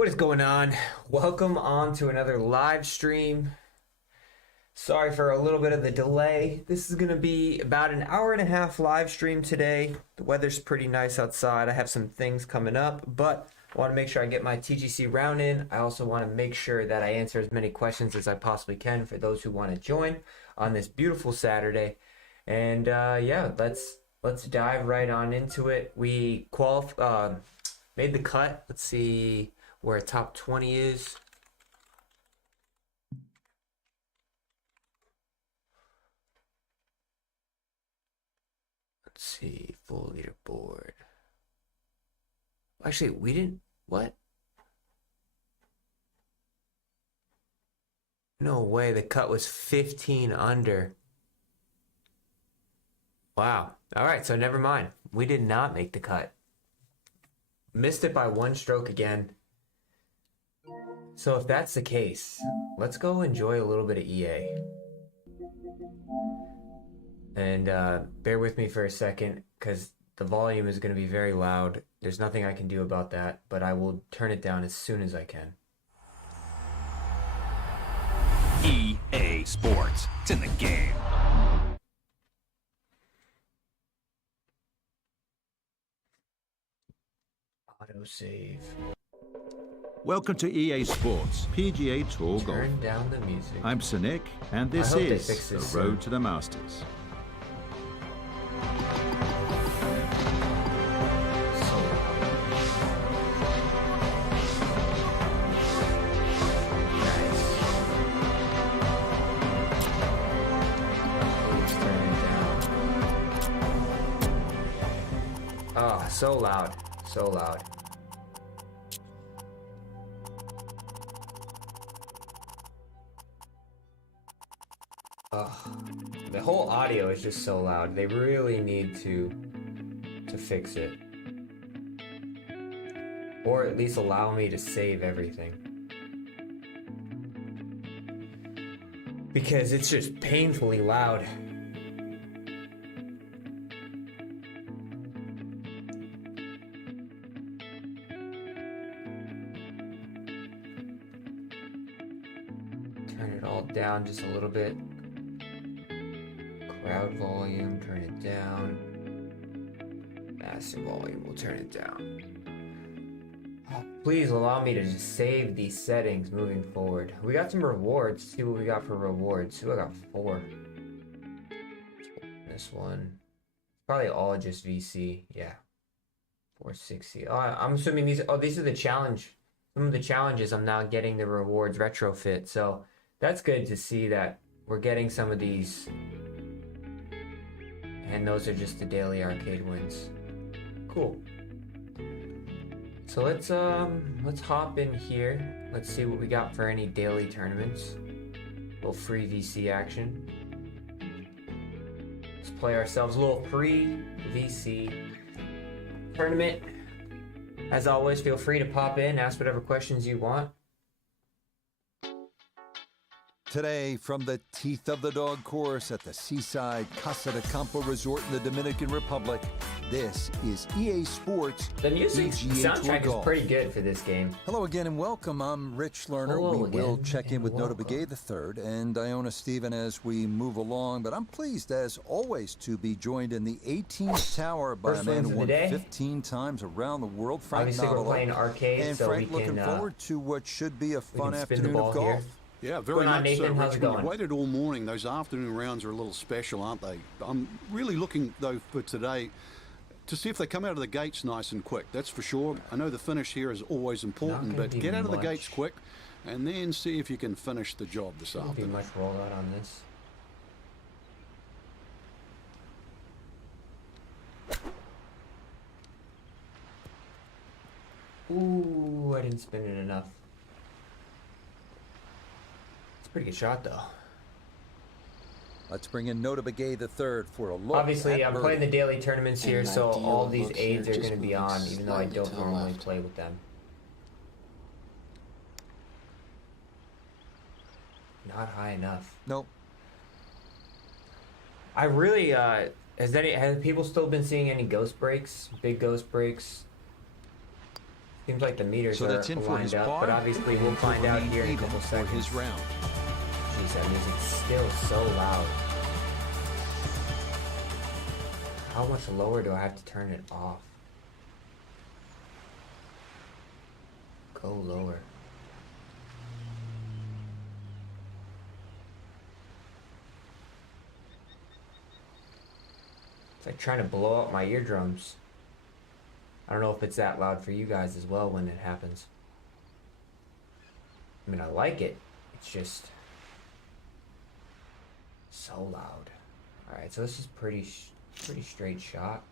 What is going on? Welcome on to another live stream. Sorry for a little bit of the delay. This is going to be about an hour and a half live stream today. The weather's pretty nice outside. I have some things coming up, but I want to make sure I get my TGC round in. I also want to make sure that I answer as many questions as I possibly can for those who want to join on this beautiful Saturday. And yeah, let's dive right on into it. We made the cut. Let's see where top 20 is. Let's see, full leaderboard. Actually, we didn't, what? No way, the cut was 15 under. Wow. All right, so never mind. We did not make the cut. Missed it by one stroke again. So if that's the case, let's go enjoy a little bit of EA. And bear with me for a second, because the volume is going to be very loud. There's nothing I can do about that, but I will turn it down as soon as I can. EA Sports. It's in the game. Autosave. Welcome to EA Sports PGA Tour Golf. Turn down the music. I'm Sir Nick, and this is the Road Road to the Masters. Oh, so loud, so loud. The whole audio is just so loud. They really need to fix it. Or at least allow me to save everything. Because it's just painfully loud. Turn it all down just a little bit. Crowd volume, turn it down. Master volume, we'll turn it down. Oh, please allow me to just save these settings moving forward. We got some rewards. See what we got for rewards. Ooh, I got 4. This one. Probably all just VC. Yeah. 460. Oh, I'm assuming these are the challenge. Some of the challenges I'm now getting the rewards retrofit. So that's good to see that we're getting some of these. And those are just the daily arcade wins. Cool. So let's hop in here. Let's see what we got for any daily tournaments. A little free VC action. Let's play ourselves a little free VC tournament. As always, feel free to pop in, ask whatever questions you want. Today, from the teeth of the dog course at the seaside Casa de Campo Resort in the Dominican Republic, this is EA Sports. The music PGA soundtrack Tour is pretty good for this game. Hello again and welcome. I'm Rich Lerner. Hello we will again check in and with Nota welcome. Begay III and Iona Stephen as we move along, but I'm pleased as always to be joined in the 18th tower by First a man wins who of the won day. 15 times around the world, Frank Obviously, we're Novello. playing arcade, And so Frank, we can looking forward to what should be a fun can spin the afternoon ball of golf. here. Yeah, Going very on, much Nathan? so, How's Rich. it going? We've waited all morning. Those afternoon rounds are a little special, aren't they? I'm really looking, though, for today to see if they come out of the gates nice and quick. That's for sure. I know the finish here is always important, gonna but be get out of the much. gates quick and then see if you can finish the job this Won't be afternoon. much rollout on this. Ooh, I didn't spin it enough. It's a pretty good shot, though. Let's bring in Nota Begay III for a look. Obviously, at I'm birdie. playing the daily tournaments here, And so ideal all these look here, aids are just going to be moving on, even though I slightly don't to the normally left. play with them. Not high enough. Nope. I really, have people still been seeing any ghost breaks? Big ghost breaks? Seems like the meters So that's are in for his lined up, par, but obviously we'll and find he'll out remain here in a even couple for seconds. his round. Jeez, that music's still so loud. How much lower do I have to turn it off? Go lower. It's like trying to blow up my eardrums. I don't know if it's that loud for you guys as well when it happens. I mean, I like it. It's just so loud. All right, so this is pretty straight shot.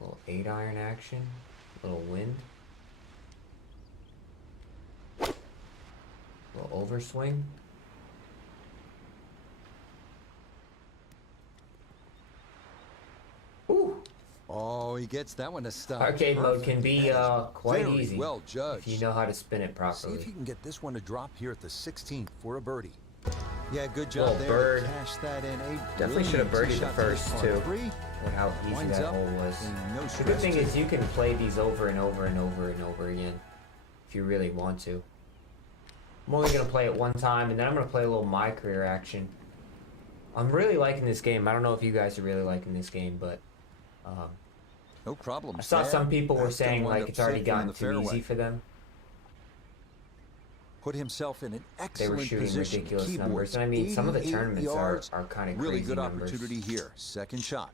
A little 8-iron action. A little wind. A little overswing. Ooh. Oh, he gets that one to stop. Arcade mode can be quite Very easy well judged. if you know how to spin it See properly. if you can get this one to drop here at the 16th for a birdie. Yeah, good job Little there. bird. Cash that in. Definitely should have birdied the tee shot to first hit two. par 3. With how easy Winds that up hole was. and no The good stress thing too. is you can play these over and over and over and over again if you really want to. I'm only going to play it one time, and then I'm going to play a little My Career action. I'm really liking this game. I don't know if you guys are really liking this game, but No problem. I saw some people were That's gonna saying wind like up it's already safely in gotten the too fairway. easy for them. Put himself in an They excellent were shooting position. ridiculous Keyboards, numbers. And I mean, some of the 88 tournaments yards. are kind of Really crazy good numbers. opportunity here. Second shot.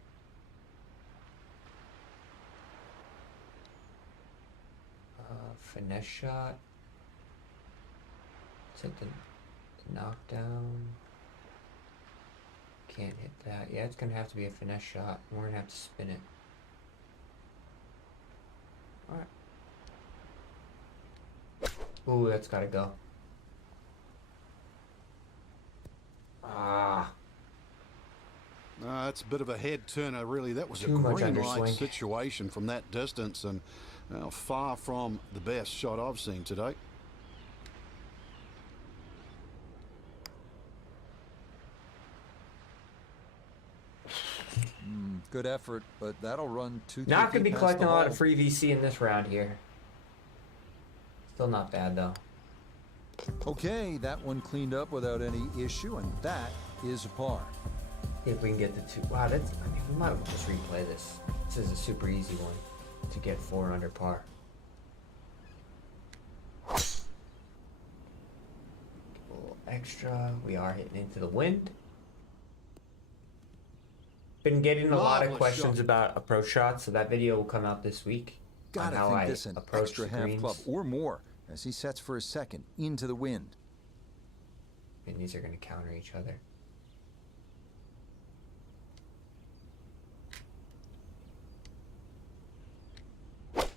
Finesse shot. Take the knockdown. Can't hit that. Yeah, it's gonna have to be a finesse shot. We're gonna have to spin it. Alright. Ooh, that's gotta go. Ah. That's a bit of a head turner, really. That was Too a much green light underswing. situation from that distance, and far from the best shot I've seen today. Good effort, but that'll run 2 Not gonna be past collecting the a lot hole. of free VC in this round here. Still not bad though. Okay, that one cleaned up without any issue, and that is a par. See if we can get the two. Wow, that's. I mean, we might just replay this. This is a super easy one to get 4 under par. A little extra. We are hitting into the wind. Been getting a lot of Marvelous questions shot. about approach shots, so that video will come out this week on Gotta how think I this an approach extra the half greens. club or more as he sets for his second into the wind. And these are going to counter each other.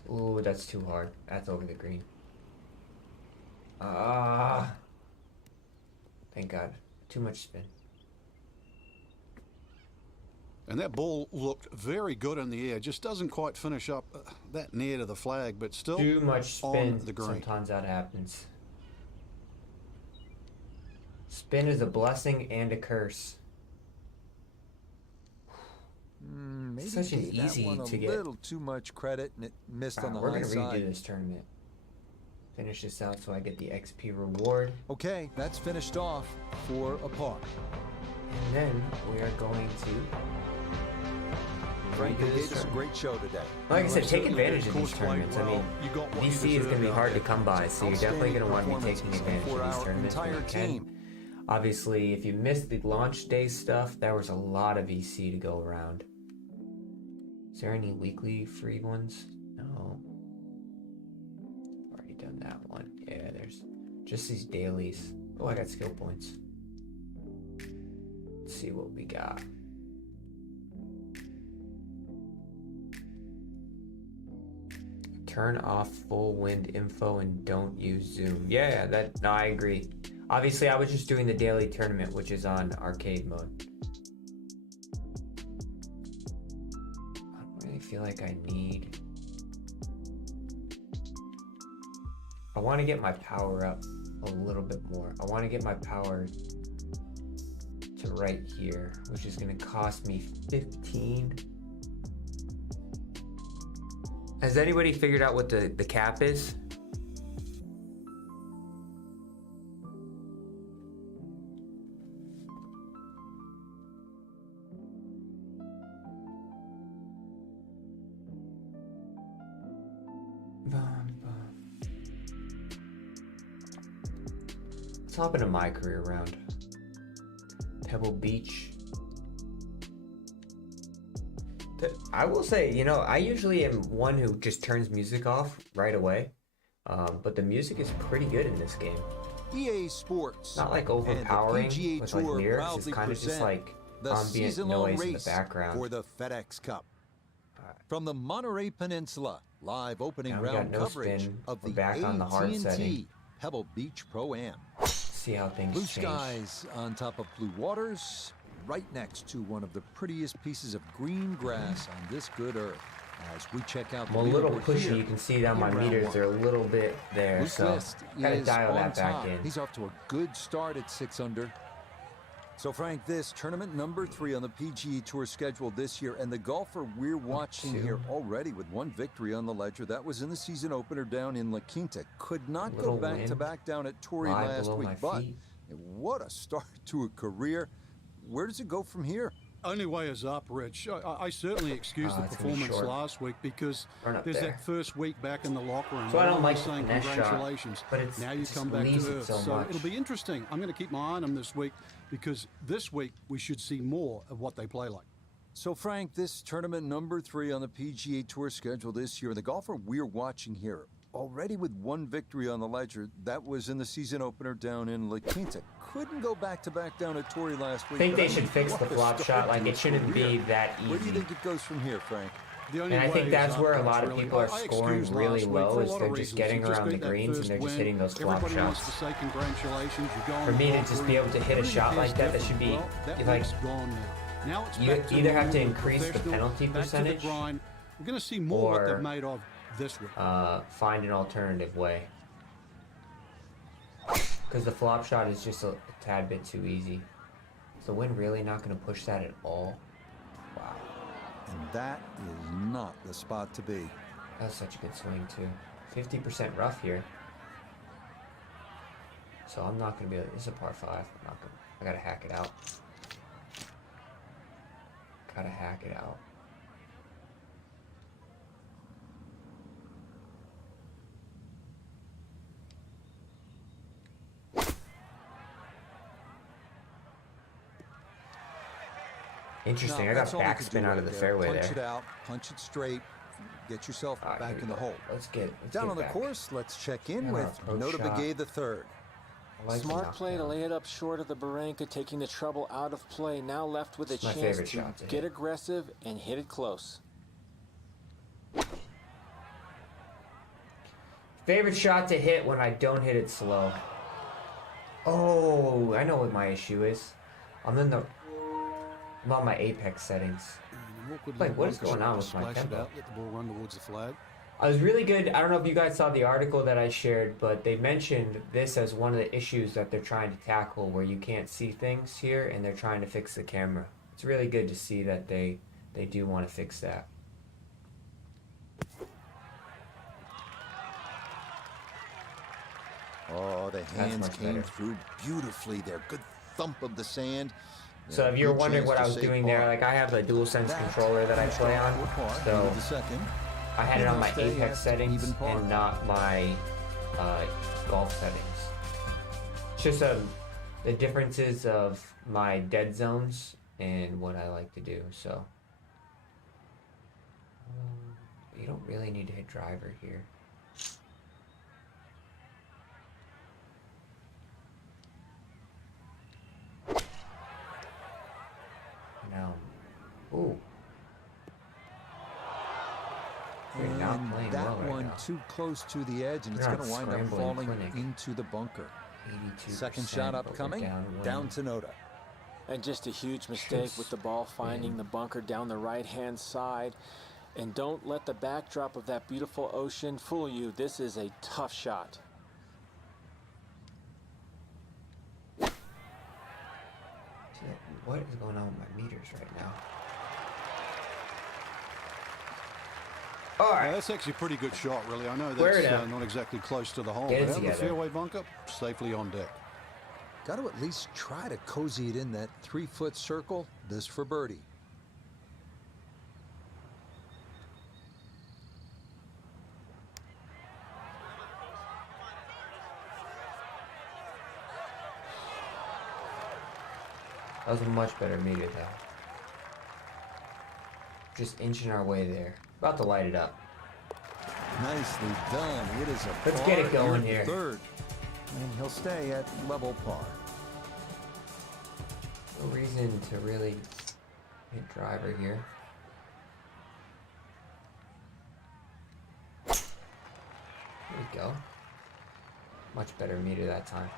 Ooh, that's too hard. That's over the green. Ah. Thank God. Too much spin. And that ball looked very good in the air. Just doesn't quite finish up that near to the flag, but still Too much spin. on the green. Sometimes that happens. Spin is a blessing and a curse. Maybe Such an gave that easy one to a get. little too much credit, and it missed on the We're high going to redo side. this tournament. Finish this out so I get the XP reward. Okay, that's finished off for a par. And then we are going to. Frank, redo you this gave us a tournament. great show today. Like I said, take certainly advantage did. of these Course played tournaments. I well. mean, You got what you VC is going to deserved be out hard to there. come by, so you're definitely going to want to be taking advantage for of these our tournaments when entire you can. team. Obviously, if you missed the launch day stuff, there was a lot of VC to go around. Is there any weekly free ones? No. Already done that one. Yeah, there's just these dailies. Oh, I got skill points. Let's see what we got. Turn off full wind info and don't use zoom. Yeah, no, I agree. Obviously, I was just doing the daily tournament, which is on arcade mode. I don't really feel like I need. I want to get my power up a little bit more. I want to get my power to right here, which is going to cost me 15. Has anybody figured out what the cap is? Let's hop into my career round. Pebble Beach. I will say, you know, I usually am one who just turns music off right away. But the music is pretty good in this game. EA Sports. Not like overpowering and the PGA with Tour like lyrics. It's proudly kind of just present like the ambient season-long noise in the race background. for the FedEx Cup. From the Monterey Peninsula, live opening Now we got round no coverage spin. of We're the back on the hard setting. AT&T Pebble Beach Pro-Am. See how things Blue change. skies on top of blue waters, right next to one of the prettiest pieces of green grass on this good earth. As we check out I'm the a little leaderboard pushy. here You can see that my in round meters one. are a little bit there, Luke so List gotta is dial on that back top. in. He's off to a good start at 6 under. So Frank, this tournament number 3 on the PGA Tour schedule this year, and the golfer we're watching two. here already with one victory on the ledger. That was in the season opener down in La Quinta. Could not go Little back to wind. back down at Torrey Lie last below week, my but feet. what a start to a career. Where does it go from here? Only way is up, Rich. I certainly excuse the it's gonna be performance short. last week because Run up there's there. that first week back in the locker room. So I don't Everyone's like the saying finesse shot, congratulations. but it's- now it you just come back leaves to it earth. so much. It'll be interesting. I'm going to keep my eye on them this week because this week we should see more of what they play like. So Frank, this tournament number 3 on the PGA Tour schedule this year, the golfer we're watching here, already with one victory on the ledger. That was in the season opener down in La Quinta. Couldn't go back to back down at Torrey last week. I think but they mean, should fix the what a flop start shot. to Like, a it shouldn't be career. that Where do you easy. think it goes from here, Frank? The only And I way think is that's up, where a Rich, lot of really. people are I scoring excused really last week low, for a is lot they're of just reasons. getting You just around the got that greens and first they're just win. hitting those flop Everybody wants shots. to say congratulations. You go For in me the to locker just room, be able to hit a everything shot is like that, that different. should be Well, that like week's gone now. Now it's you back to either have to normal, increase the professional, penalty back to percentage the grind. We're going to see more what or, they've made of this week. find an alternative way. Because the flop shot is just a tad bit too easy. Is the wind really not going to push that at all? Wow. And that is not the spot to be. That was such a good swing, too. 50% rough here. So I'm not going to be able to... This is a par 5. I'm not gonna, I got to hack it out. Got to hack it out. Interesting. No, I got that's all you could do backspin out right of the there. fairway Punch there. it out, punch it straight, get yourself All right, back here we in the go. hole. Let's get Down on the back. course, let's check in Got our with approach Nota shot. Begay the third. I like the Smart play to knockdown. lay it up short of the Barranca, taking the trouble out of play. Now left with a It's my chance favorite to shot to get hit. aggressive and hit it close. Favorite shot to hit when I don't hit it slow. Oh, I know what my issue is. I'm on my apex settings. Wait, what is going on with my Splash it tempo? out, let the ball run towards the flag. I was really good. I don't know if you guys saw the article that I shared, but they mentioned this as one of the issues that they're trying to tackle, where you can't see things here, and they're trying to fix the camera. It's really good to see that they do want to fix that. Oh, the hands much came better. through beautifully there. Good thump of the sand. So if you're wondering what I was doing there, like I have the DualSense controller that I play on, so the second. I had it on my Stay at apex settings even par. and not my golf settings. It's just the differences of my dead zones and what I like to do. So you don't really need to hit driver here. Now, ooh. You're not And playing that well right one now. too close to the edge, and it's You're going to not wind up scrambling falling clinic. into the bunker. 82%, Second shot but we're upcoming, down one. down to Nota. And just a huge mistake with the ball finding the bunker down the right-hand side. And don't let the backdrop of that beautiful ocean fool you. This is a tough shot. What is going on with my meters right now? All Now, right. that's actually a pretty good shot, really. I know Wear it that's out. not exactly close to the hole, Get it but out of the together. fairway bunker, safely on deck. Got to at least try to cozy it in that 3-foot circle. This for birdie. That was a much better meter, though. Just inching our way there. About to light it up. Nicely done. It is a Let's par get it going at here. Third. And he'll stay at level par. No reason to really hit driver here. There we go. Much better meter that time.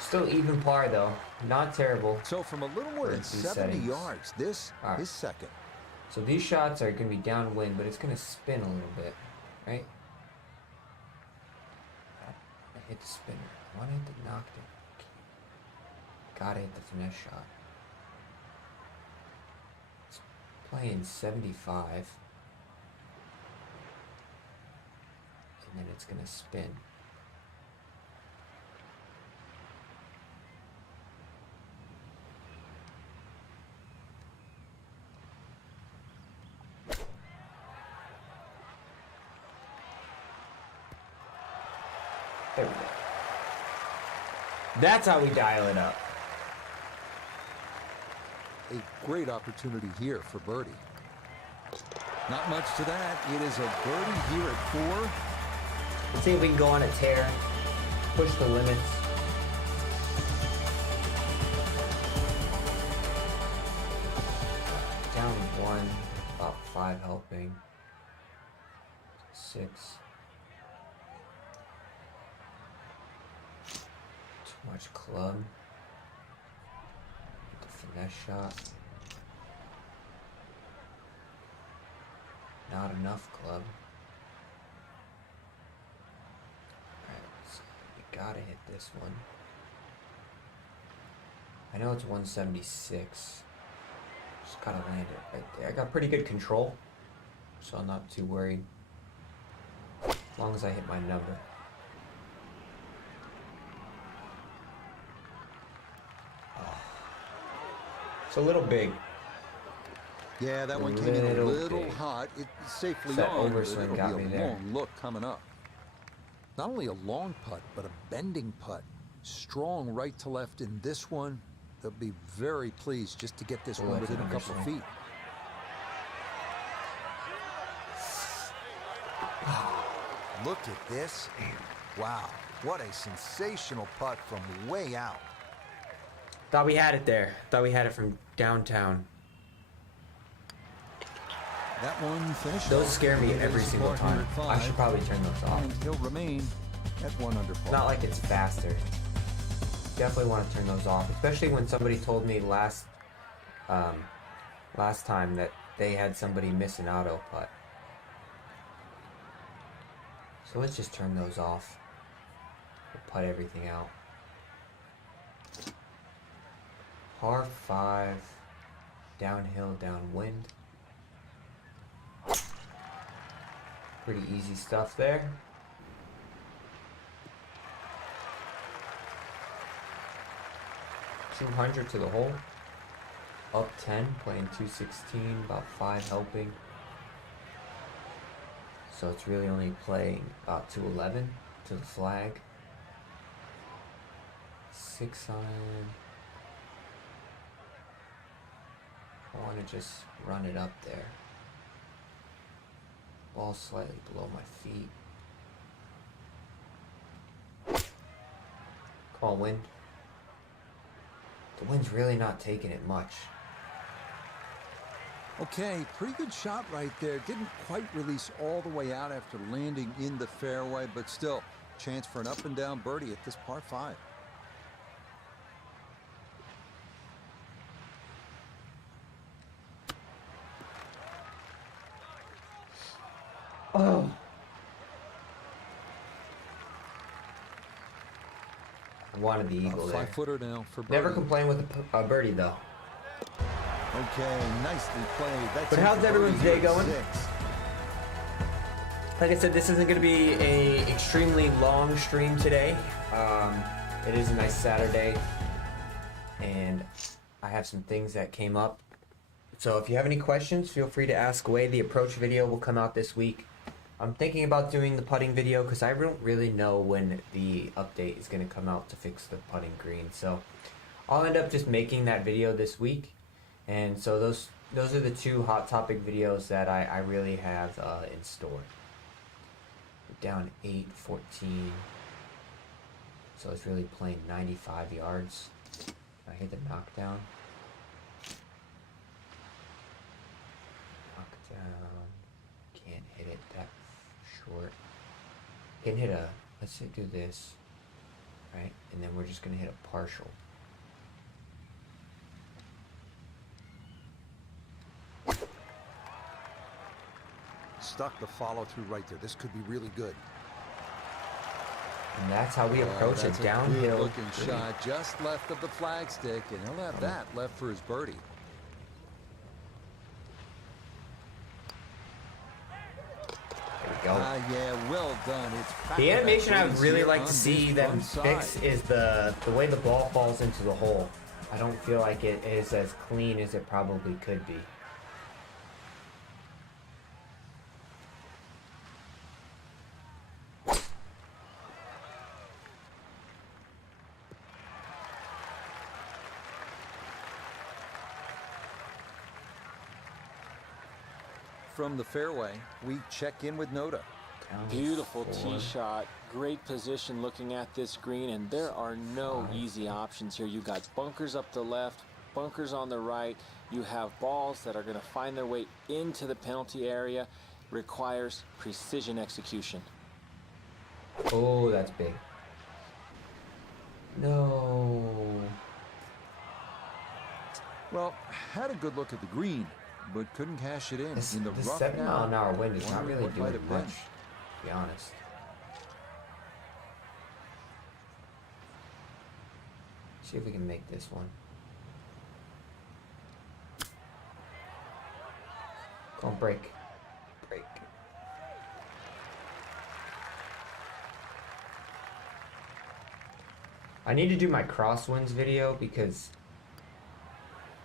Still even par though. Not terrible. So from a little more For than these 70 settings. yards, this All right. is second. So these shots are going to be downwind, but it's going to spin a little bit, right? I hit the spinner. I want to hit the knocked it. Gotta hit the finesse shot. It's playing 75. And then it's going to spin. There we go. That's how we dial it up. A great opportunity here for birdie. Not much to that. It is a birdie here at 4. Let's see if we can go on a tear. Push the limits. Down 1, about 5 helping. 6. Too much club. The finesse shot. Not enough club. Alright, so we gotta hit this one. I know it's 176. Just gotta land it right there. I got pretty good control, so I'm not too worried. As long as I hit my number. It's a little big. Yeah, that one came in a Little little big. hot. It's safely That on, but overswing it'll got be me a there. long look coming up. Not only a long putt, but a bending putt. Strong right to left in this one. They'll be very pleased just to get this one that's within an a couple of overswing. feet. Look at this. Wow, what a sensational putt from way out. Thought we had it there. Thought we had it from downtown. That one finished. Those off. scare me It every is single par here time. at I 5, should probably turn those off. and he'll remain at 1 under par. Not like it's faster. Definitely want to turn those off, especially when somebody told me last time that they had somebody miss an auto putt. So let's just turn those off. We'll putt everything out. Par 5, downhill, downwind. Pretty easy stuff there. .200 to the hole. Up 10, playing 216, about 5 helping. So it's really only playing about 211 to the flag. 6 iron. I want to just run it up there. Ball slightly below my feet. Come on, wind. The wind's really not taking it much. Okay, pretty good shot right there. Didn't quite release all the way out after landing in the fairway, but still, chance for an up and down birdie at this par 5. Oh. I wanted the eagle there. 5-footer now for birdie. Never complain with a birdie though. Okay, nicely played. That's But it how's for everyone's birdie day here at going? 6. Like I said, this isn't going to be a extremely long stream today. It is a nice Saturday, and I have some things that came up. So if you have any questions, feel free to ask away. The approach video will come out this week. I'm thinking about doing the putting video because I don't really know when the update is going to come out to fix the putting green. So I'll end up just making that video this week. And so those are the two hot topic videos that I really have in store. Down 8-14. So it's really playing 95 yards. I hit the knockdown. Knockdown. Can't hit it that short. Can hit a, let's say do this. Right? And then we're just gonna hit a partial. Stuck the follow through right there. This could be really good. And that's how we approach it downhill. Looking shot just left of the flagstick, and he'll have that left for his birdie. There we go. Yeah, well done. It's The animation I would back-to-back really birdies like here to on see his them front side. fix is the way the ball falls into the hole. I don't feel like it is as clean as it probably could be. From the fairway, we check in with Noda. Beautiful tee shot, great position looking at this green, and there are no easy options here. You got bunkers up the left, bunkers on the right. You have balls that are going to find their way into the penalty area. Requires precision execution. Oh, that's big. No. Well, had a good look at the green, but couldn't cash it in. This In the rough 7-mile-an-hour now, wind is not wondering really what might doing have been. much, to be honest. See if we can make this one. Come on, break. Break. I need to do my crosswinds video because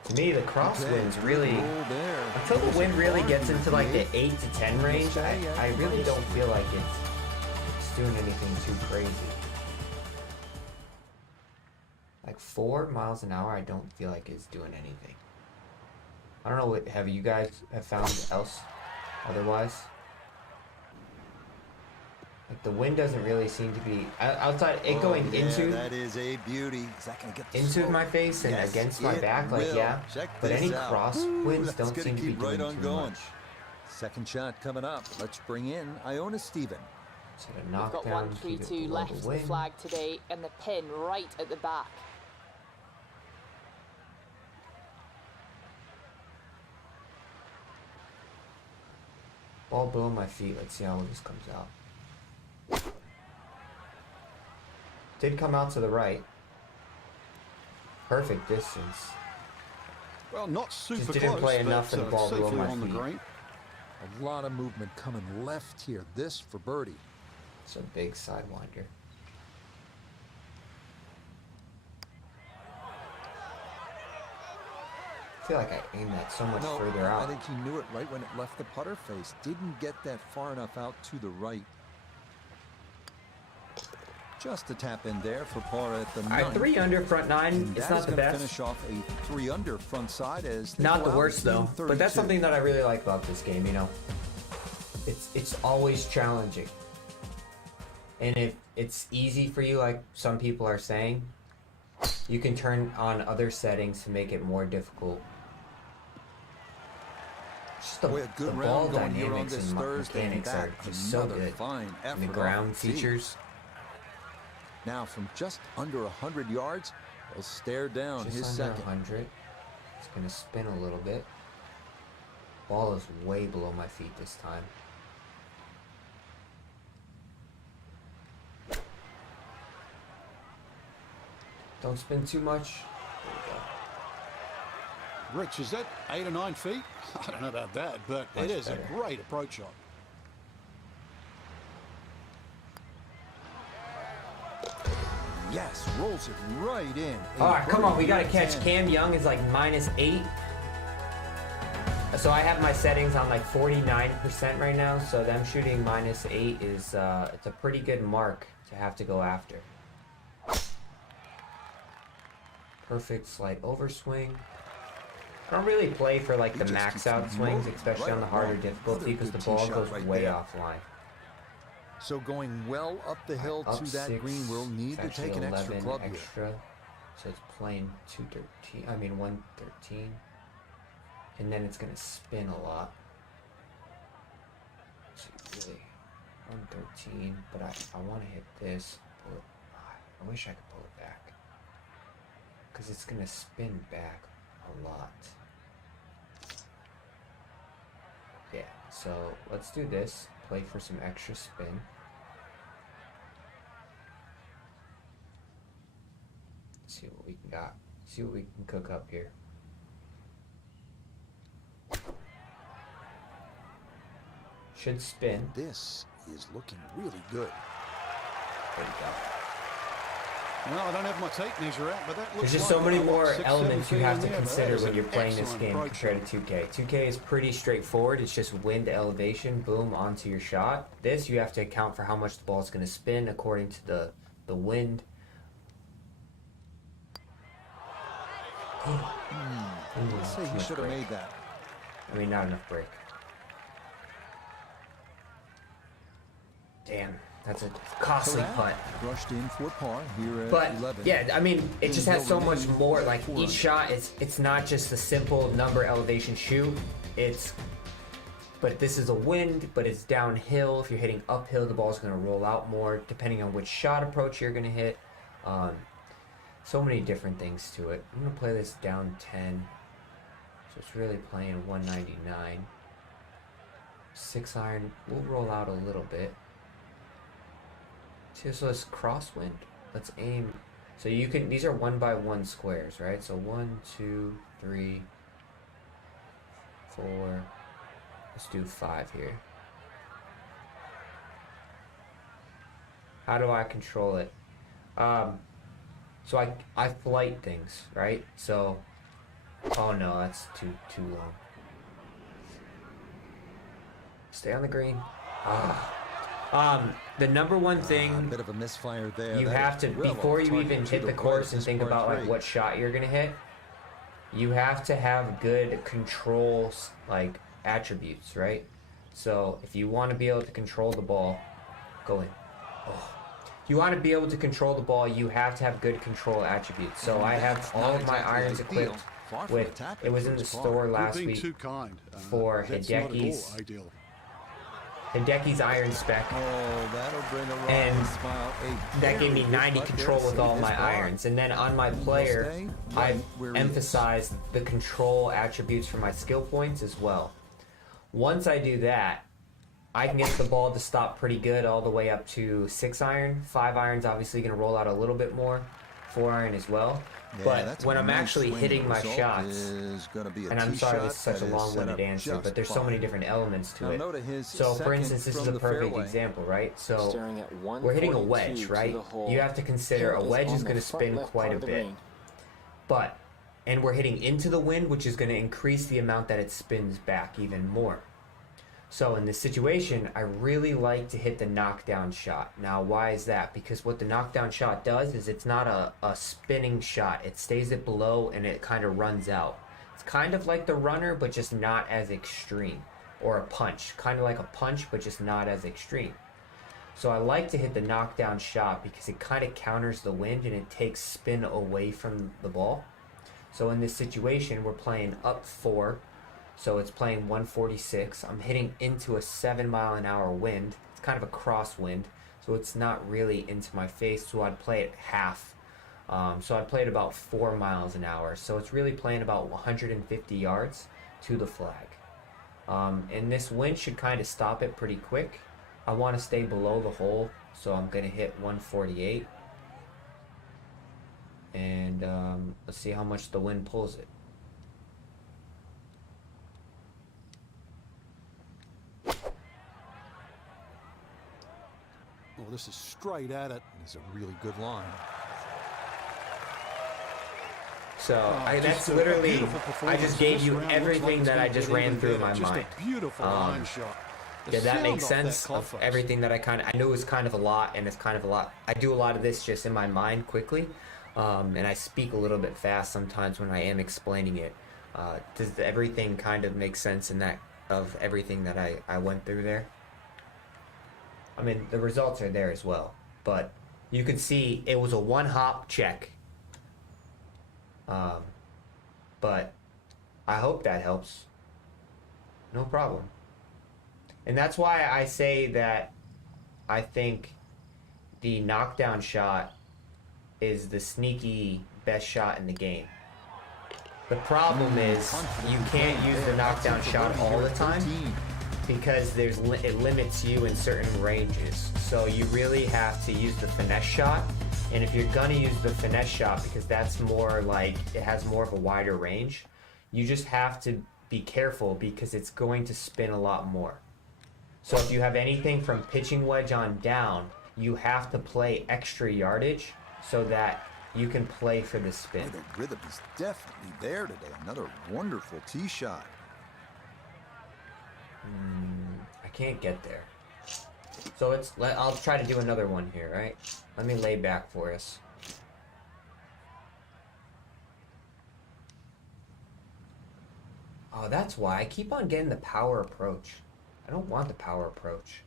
to me the crosswinds really, until the wind really gets into like the 8 to 10 range, I really don't feel like it's doing anything too crazy. Like 4 miles an hour, I don't feel like it's doing anything. I don't know what have you guys have found else otherwise. Like the wind doesn't really seem to be outside it going into that is a beauty. Is that gonna get the into slope? my face and Yes, against my it back, like will. yeah. Check But this any out. crosswinds That's don't gonna seem to be keep right doing on too going. much. Second shot coming up. Let's bring in Iona Steven. So to We've knock got down, keep it 1-3-2 below left the the wind. flag today, and the pin right at the back. Ball below my feet. Let's see how this comes out. Did come out to the right. Perfect distance. Well, not super didn't close, play but, enough for the ball below safely my on the feet. green. A lot of movement coming left here. This for birdie. It's a big sidewinder. I feel like I aimed that so much No, further out. I think he knew it right when it left the putter face. Didn't get that far enough out to the right. Just a tap in there for par at the All right, 9. 3 under front 9. And It's that not is the gonna best. finish off a 3 under front side as they Not go the out worst though. in But that's 32. something that I really like about this game, you know. It's always challenging. And if it's easy for you, like some people are saying, you can turn on other settings to make it more difficult. Just the, Boy, a good the ball round going here on dynamics this and Thursday, and mechanics are that just so another good. fine And the effort ground off the tee. features. Now from just under 100 yards, he'll stare down Just his under second. 100. It's gonna spin a little bit. Ball is way below my feet this time. Don't spin too much. There we go. Rich, is that 8 or 9 feet? I don't know about that, but it is a great approach shot. Yes, rolls it right in. All right, come on, we gotta catch. Cam Young is like -8. So I have my settings on like 49% right now. So them shooting -8 is it's a pretty good mark to have to go after. Perfect slight overswing. I don't really play for like the max out swings, especially on the harder difficulty, because the ball goes way offline. So going well up the hill Up to that 6, green, we'll need to it's take an actually extra 11 club here. extra. So it's playing 213. I mean 113. And then it's gonna spin a lot. So really 113, but I want to hit this. I wish I could pull it back, because it's gonna spin back a lot. Yeah, so let's do this. Play for some extra spin. See what we got. See what we can cook up here. Should spin. This is looking really good. There you go. Well, I don't have my tape measure out, but that looks There's just like so many about more 6, 7 elements you feet have in to there. consider That is when an you're playing this excellent game approach compared shot. to 2K. 2K is pretty straightforward. It's just wind elevation, boom, onto your shot. This, you have to account for how much the ball is going to spin according to the wind. I'd say he should have made that. I mean, not enough break. Damn, that's a costly putt. Brushed in for par here at But 11. yeah, I mean, it just has so much more. Like Four each under. shot, it's not just a simple number elevation shoot. But this is a wind, but it's downhill. If you're hitting uphill, the ball's going to roll out more, depending on which shot approach you're going to hit. So many different things to it. I'm going to play this down 10. So it's really playing 199. 6 iron, we'll roll out a little bit. See, so it's crosswind. Let's aim. So you can, these are 1x1 squares, right? So 1, 2, 3, 4. Let's do 5 here. How do I control it? So I flight things, right? So, oh no, that's too long. Stay on the green. The number one thing A bit of a misfire there. you That have is to, well before off you target even to hit the right course of and this think par about like three. what shot you're gonna hit, you have to have good controls, like attributes, right? So if you want to be able to control the ball, go in. If you want to be able to control the ball, you have to have good control attributes. So I have all of my irons equipped Far from with, attacking it was in the first par. store You're last being week too kind. for That's not at all Hideki's ideal. iron spec. Oh, that'll bring a And wide smile. A That gave me very good 90 putt there control to with save all this my par. irons. And then on my player, stay I right where he is. emphasized the control attributes for my skill points as well. Once I do that, I can get the ball to stop pretty good all the way up to 6 iron. 5 iron's obviously going to roll out a little bit more. 4 iron as well. Yeah, But that's when a I'm nice actually swing. hitting The my result shots, is gonna be a and I'm tee sorry shot this is such a that is long-winded set up answer, just but there's so many fine. different elements to Now it. note his So for second instance, this is from a the perfect fairway. example, right? So Staring at we're hitting a 142 wedge, to right? the hole. You have to consider a Hill is wedge on is the going to front spin left quite part a of the bit. green. And we're hitting into the wind, which is going to increase the amount that it spins back even more. So in this situation, I really like to hit the knockdown shot. Now, why is that? Because what the knockdown shot does is it's not a spinning shot. It stays it below and it kind of runs out. It's kind of like the runner, but just not as extreme. Or a punch. Kind of like a punch, but just not as extreme. So I like to hit the knockdown shot because it kind of counters the wind and it takes spin away from the ball. So in this situation, we're playing up 4. So it's playing 146. I'm hitting into a 7-mile-an-hour wind. It's kind of a crosswind, so it's not really into my face. So I'd play it half. So I'd play it about 4 miles an hour. So it's really playing about 150 yards to the flag. And this wind should kind of stop it pretty quick. I want to stay below the hole, so I'm going to hit 148. And let's see how much the wind pulls it. Oh, this is straight at it. It's a really good line. So that's Just a literally, beautiful I performance. just gave This you round looks everything like it's that I gonna just get ran even through in better. my mind. Just a beautiful line shot. The Did that make sound off that sense club of face. everything that I knew it was kind of a lot, and it's kind of a lot. I do a lot of this just in my mind quickly, and I speak a little bit fast sometimes when I am explaining it. Does everything kind of make sense in that, of everything that I went through there? I mean, the results are there as well, but you could see it was a one hop check. But I hope that helps. No problem. And that's why I say that I think the knockdown shot is the sneaky best shot in the game. The problem is you can't use the knockdown shot all the time because it limits you in certain ranges. So you really have to use the finesse shot. And if you're gonna use the finesse shot, because that's more like, it has more of a wider range, you just have to be careful because it's going to spin a lot more. So if you have anything from pitching wedge on down, you have to play extra yardage so that you can play for the spin. The rhythm is definitely there today. Another wonderful tee shot. I can't get there. So I'll try to do another one here, right? Let me lay back for us. Oh, that's why I keep on getting the power approach. I don't want the power approach.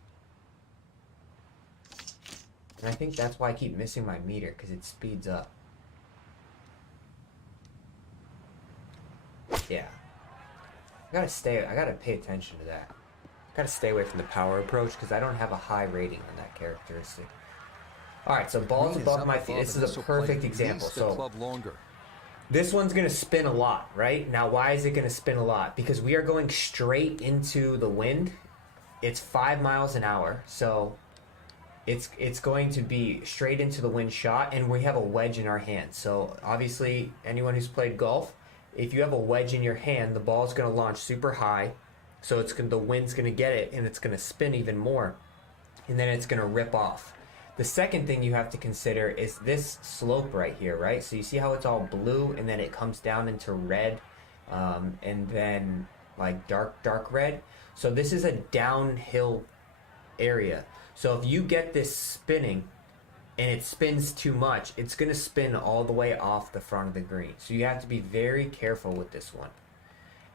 And I think that's why I keep missing my meter, because it speeds up. Yeah. I gotta pay attention to that. Gotta stay away from the power approach because I don't have a high rating on that characteristic. Alright, so balls above my feet. This is a perfect example. So this one's gonna spin a lot, right? Now why is it gonna spin a lot? Because we are going straight into the wind. It's 5 miles an hour, so it's going to be straight into the wind shot, and we have a wedge in our hand. So obviously anyone who's played golf, if you have a wedge in your hand, the ball is going to launch super high, so the wind's going to get it, and it's going to spin even more, and then it's going to rip off. The second thing you have to consider is this slope right here, right? So you see how it's all blue, and then it comes down into red, and then like dark red. So this is a downhill area. So if you get this spinning, and it spins too much, it's going to spin all the way off the front of the green. So you have to be very careful with this one.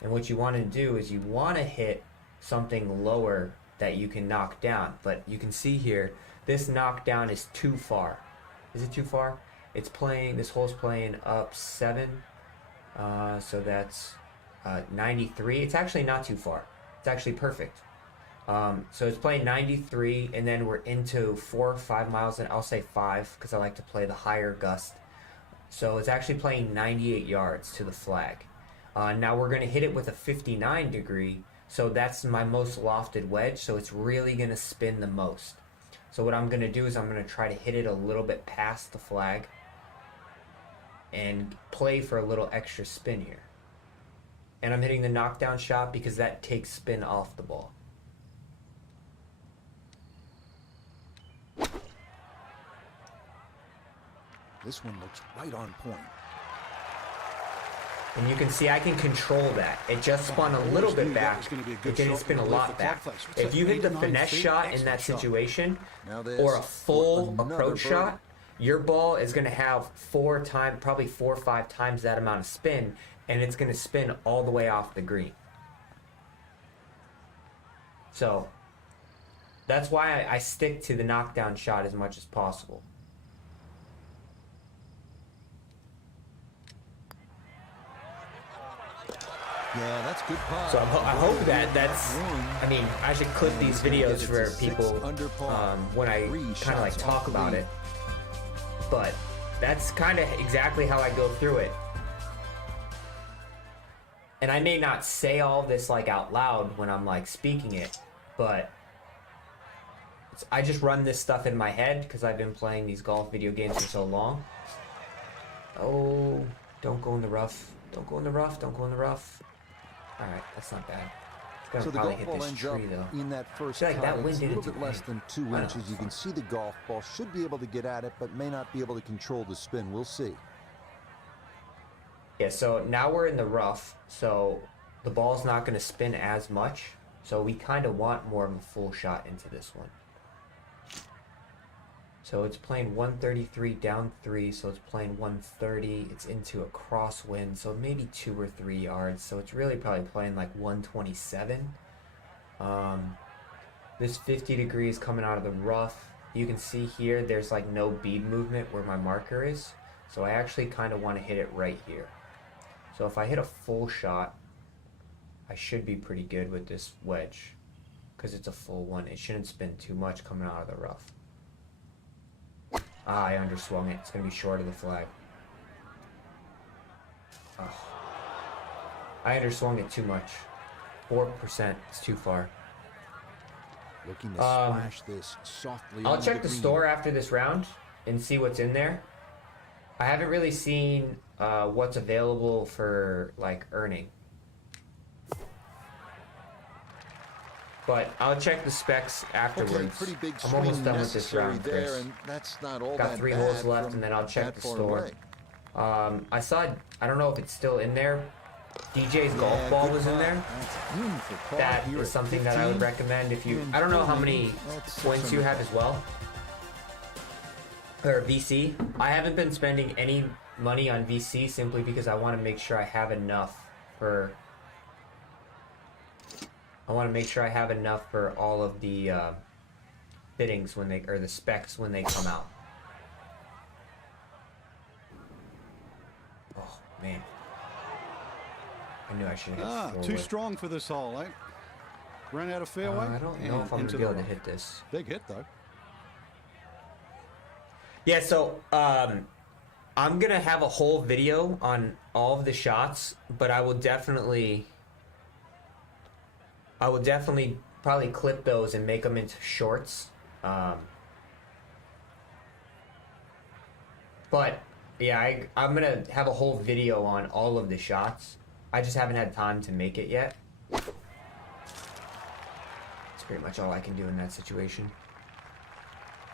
And what you want to do is you want to hit something lower that you can knock down. But you can see here, this knockdown is too far. Is it too far? It's playing, this hole's playing up 7. So that's 93. It's actually not too far. It's actually perfect. So it's playing 93, and then we're into 4 or 5 miles, and I'll say 5 because I like to play the higher gust. So it's actually playing 98 yards to the flag. Now we're going to hit it with a 59 degree, so that's my most lofted wedge, so it's really going to spin the most. So what I'm going to do is I'm going to try to hit it a little bit past the flag and play for a little extra spin here. And I'm hitting the knockdown shot because that takes spin off the ball. This one looks right on point. And you can see I can control that. It just spun a little bit back. It didn't spin a lot back. If you hit the finesse shot in that situation, or a full approach shot, your ball is going to have probably 4 or 5 times that amount of spin, and it's going to spin all the way off the green. So that's why I stick to the knockdown shot as much as possible. Yeah, that's good par. So I hope that's, I mean, I should clip these videos for people when I kind of like talk about it. But that's kind of exactly how I go through it. And I may not say all this like out loud when I'm like speaking it, but I just run this stuff in my head because I've been playing these golf video games for so long. Oh, don't go in the rough. Don't go in the rough. Don't go in the rough. Alright, that's not bad. gonna So the probably golf hit ball this ends tree up though. in that first feel like that cut. wind It's a didn't little do bit less anything. than 2 I know, inches. You it's can fine. see the golf ball should be able to get at it, but may not be able to control the spin. We'll see. Yeah, so now we're in the rough, so the ball's not going to spin as much. So we kind of want more of a full shot into this one. So it's playing 133 down 3, so it's playing 130. It's into a crosswind, so maybe 2 or 3 yards. So it's really probably playing like 127. This 50 degrees coming out of the rough. You can see here there's like no bead movement where my marker is. So I actually kind of want to hit it right here. So if I hit a full shot, I should be pretty good with this wedge because it's a full one. It shouldn't spin too much coming out of the rough. Ah, I underswung it. It's going to be short of the flag. Oh. I underswung it too much. 4%. It's too far. Looking to splash this softly. I'll onto check the green. store after this round and see what's in there. I haven't really seen what's available for like earning. But I'll check the specs afterwards. Okay, pretty big I'm almost swing done with this necessary round, there, Chris. and that's not all Got that 3 bad holes left, from and then I'll check that the far store. away. I saw, I don't know if it's still in there. DJ's golf ball good was in putt. there. That's a beautiful putt That here is at something that I would 15. recommend if you. I don't know how many That's points you have 600. as well. Or VC. I haven't been spending any money on VC simply because I want to make sure I have enough for. I want to make sure I have enough for all of the fittings when they, or the specs when they come out. Oh man. I knew I should have hit Too strong for this hole, eh? Ran out of fairway. I don't know and if I'm going into to be able the to rough. hit this. Big hit though. Yeah, so I'm going to have a whole video on all of the shots, but I will definitely probably clip those and make them into shorts. But yeah, I'm going to have a whole video on all of the shots. I just haven't had time to make it yet. That's pretty much all I can do in that situation.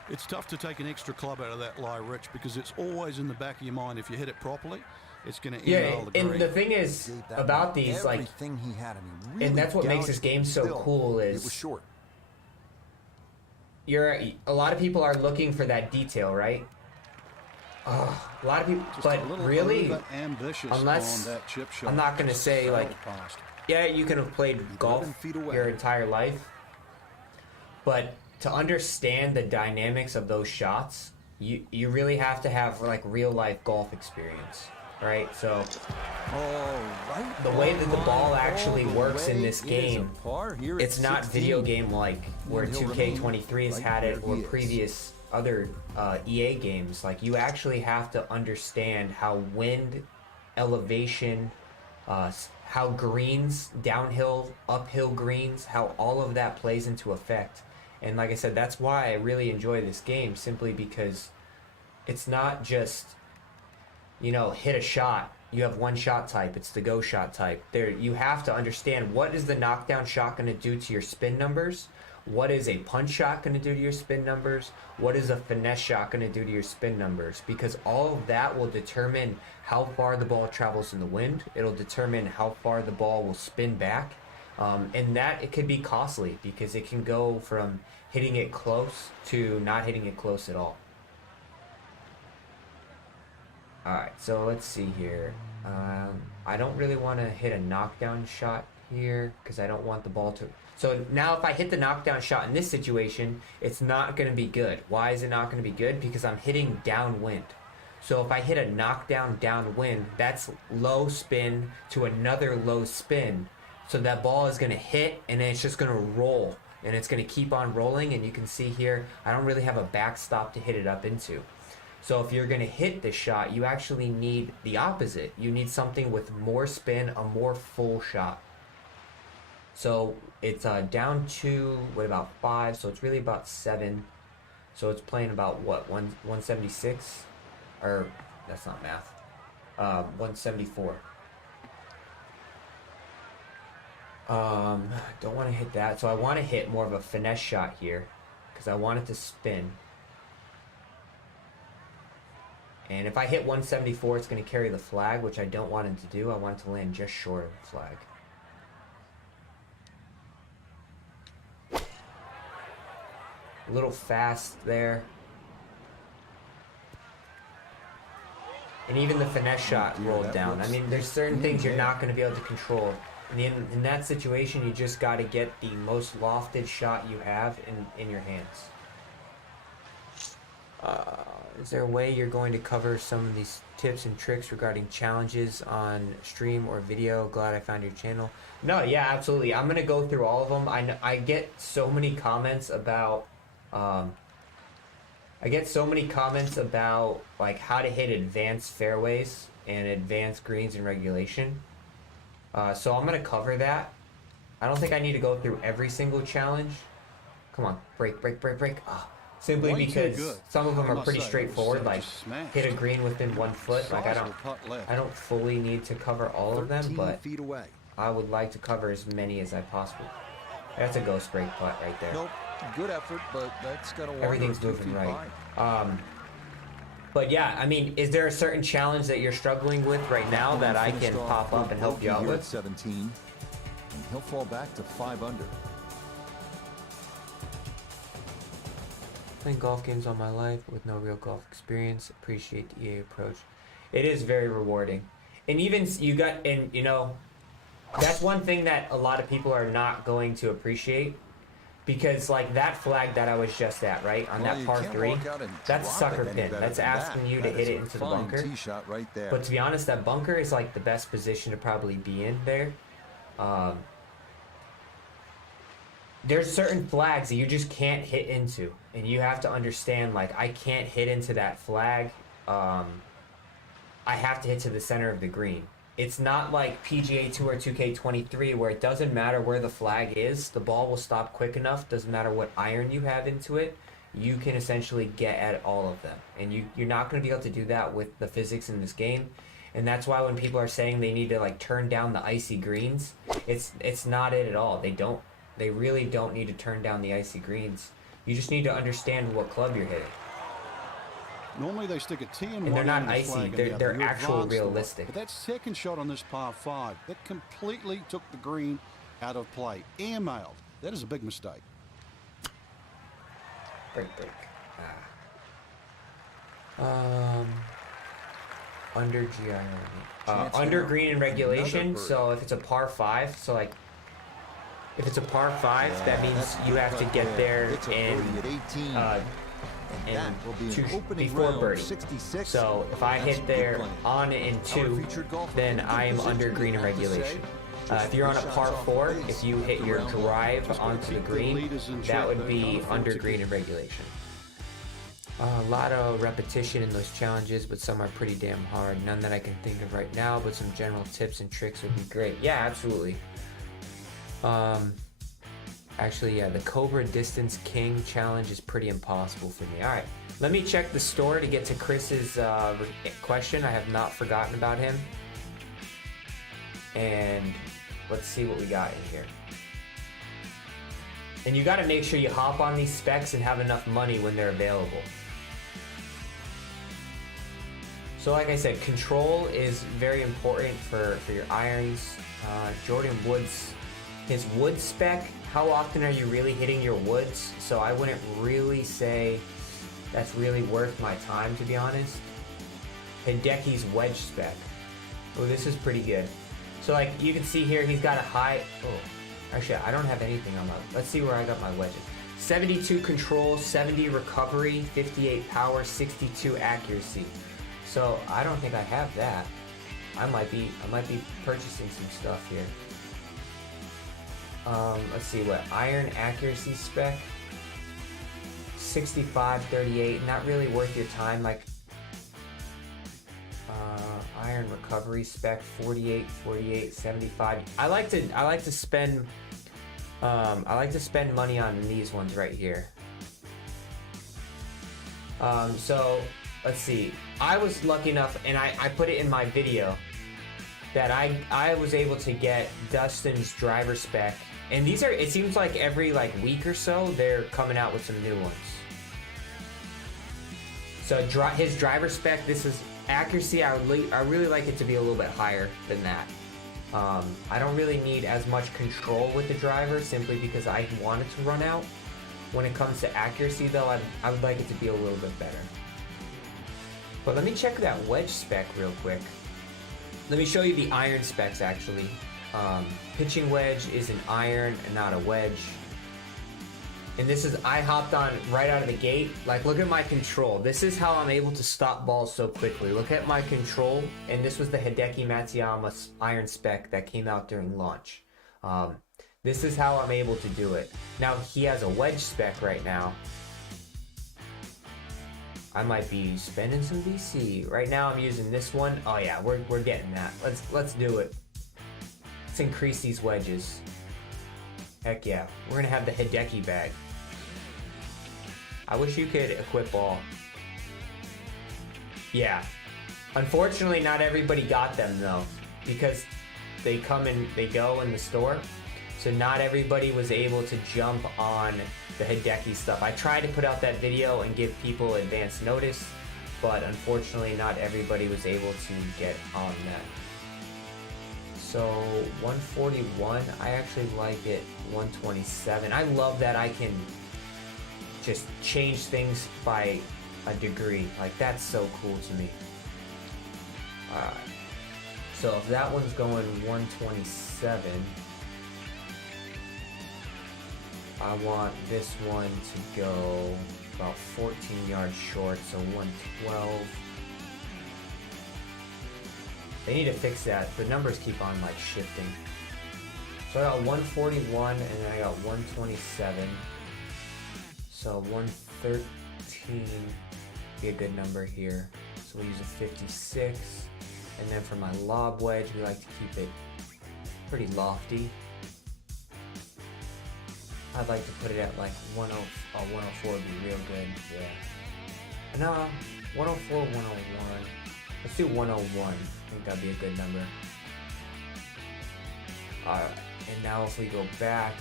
It's tough to take an extra club out of that lie, Rich, because it's always in the back of your mind. If you hit it properly, it's going to email the green. And the thing is Gave that about one these, like, everything he had. I mean, really and that's what makes this gouged game it. so Still, cool it was is short. a lot of people are looking for that detail, right? A lot of people, Just but a little really, ambitious unless on that chip shot. I'm not going to Just say sailed like, past. yeah, you can have played golf 11 feet away. your entire life, but to understand the dynamics of those shots, you really have to have like real life golf experience, right? So Right the way that the ball all actually the works in way. this It is a game, par here at it's not 16. video game like where And he'll 2K23 has remain had it, right or where he is. previous other EA games. Like, you actually have to understand how wind, elevation, how greens, downhill, uphill greens, how all of that plays into effect. And like I said, that's why I really enjoy this game, simply because it's not just, hit a shot. You have one shot type. It's the go shot type. There, you have to understand, what is the knockdown shot going to do to your spin numbers? What is a punch shot going to do to your spin numbers? What is a finesse shot going to do to your spin numbers? Because all of that will determine how far the ball travels in the wind. It'll determine how far the ball will spin back. And that, it can be costly, because it can go from hitting it close to not hitting it close at all. Alright, so let's see here. I don't really want to hit a knockdown shot here, because I don't want the ball to... So now if I hit the knockdown shot in this situation, it's not going to be good. Why is it not going to be good? Because I'm hitting downwind. So if I hit a knockdown downwind, that's low spin to another low spin. So that ball is going to hit, and then it's just going to roll. And it's going to keep on rolling, and you can see here, I don't really have a backstop to hit it up into. So if you're going to hit this shot, you actually need the opposite. You need something with more spin, a more full shot. So it's down to, about 5, so it's really about 7. So it's playing about, 176? Or, that's not math. 174. Don't want to hit that. So I want to hit more of a finesse shot here because I want it to spin. And if I hit 174, it's going to carry the flag, which I don't want it to do. I want it to land just short of the flag. A little fast there. And even the finesse shot rolled down. I mean, there's certain things you're not going to be able to control. And in that situation, you just got to get the most lofted shot you have in your hands. Is there a way you're going to cover some of these tips and tricks regarding challenges on stream or video? Glad I found your channel. No, yeah, absolutely. I'm going to go through all of them. I get so many comments about... like how to hit advanced fairways and advanced greens in regulation. So I'm going to cover that. I don't think I need to go through every single challenge. Come on, break. Simply because some of them are pretty straightforward, like hit a green within 1 foot. Like I don't fully need to cover all of them, but I would like to cover as many as I possibly. That's a ghost break putt right there. Nope. Good effort, but that's got to everything's moving right. But yeah, I mean, is there a certain challenge that you're struggling with right now that I can pop up and help you out with? 17, and he'll fall back to 5 under. Playing golf games all my life with no real golf experience. Appreciate the EA approach. It is very rewarding, and even you know, that's one thing that a lot of people are not going to appreciate. Because like that flag that I was just at, right, on that par 3, that's sucker pin. That's asking you to hit it into the bunker. Right there. But to be honest, that bunker is like the best position to probably be in there. There's certain flags that you just can't hit into, and you have to understand, like, I can't hit into that flag. I have to hit to the center of the green. It's not like PGA Tour 2K23 where it doesn't matter where the flag is, the ball will stop quick enough, doesn't matter what iron you have into it, you can essentially get at all of them. And you're not going to be able to do that with the physics in this game. And that's why when people are saying they need to like turn down the icy greens, it's not it at all. They really don't need to turn down the icy greens. You just need to understand what club you're hitting. Normally they stick a T in one. And they're not end of the icy, flag and the they're other. You actual advance the one. realistic. But that second shot on this par 5, that completely took the green out of play. Airmailed. That is a big mistake. Break. Under GI under green in regulation. So if it's a par 5, so like if it's a par 5, that means you have to get there and before birdie. So if I hit there on in 2, then I'm under green in regulation. If you're on a par 4, if you hit your drive onto the green, that would be under green in regulation. A lot of repetition in those challenges, but some are pretty damn hard. None that I can think of right now, but some general tips and tricks would be great. Yeah, absolutely. Actually, yeah, the Cobra Distance King challenge is pretty impossible for me. All right, let me check the store to get to Chris's question. I have not forgotten about him. And let's see what we got in here. And you got to make sure you hop on these specs and have enough money when they're available. So like I said, control is very important for your irons. Jordan Woods, his wood spec, how often are you really hitting your woods? So I wouldn't really say that's really worth my time, to be honest. Hideki's wedge spec. Oh, this is pretty good. So like you can see here, he's got a high, actually I don't have anything on my, let's see where I got my wedges. 72 control, 70 recovery, 58 power, 62 accuracy. So I don't think I have that. I might be purchasing some stuff here. Let's see what iron accuracy spec. 65, 38, not really worth your time. Like iron recovery spec 48, 48, 75. I like to spend money on these ones right here. So let's see. I was lucky enough, and I put it in my video, that I was able to get Dustin's driver spec, and these are, it seems like every like week or so they're coming out with some new ones. So his driver spec, this is accuracy. I really like it to be a little bit higher than that. I don't really need as much control with the driver simply because I want it to run out. When it comes to accuracy though, I would like it to be a little bit better. But let me check that wedge spec real quick. Let me show you the iron specs actually. Pitching wedge is an iron and not a wedge. And this is, I hopped on right out of the gate. Like, look at my control. This is how I'm able to stop balls so quickly. Look at my control. And this was the Hideki Matsuyama iron spec that came out during launch. This is how I'm able to do it. Now, he has a wedge spec right now. I might be spending some VC. Right now, I'm using this one. Oh yeah, we're getting that. Let's do it. Let's increase these wedges. Heck yeah. We're gonna have the Hideki bag. I wish you could equip all. Yeah. Unfortunately, not everybody got them though, because they come and they go in the store. So not everybody was able to jump on the Hideki stuff. I tried to put out that video and give people advance notice, but unfortunately not everybody was able to get on that. So 141, I actually like it. 127. I love that I can just change things by a degree. Like, that's so cool to me. Alright. So if that one's going 127, I want this one to go about 14 yards short, so 112. They need to fix that. The numbers keep on like shifting. So I got 141 and then I got 127. So 113 be a good number here. So we'll use a 56. And then for my lob wedge, we like to keep it pretty lofty. I'd like to put it at like 104 would be real good, yeah. No, 104, 101. Let's do 101. I think that'd be a good number. And now if we go back,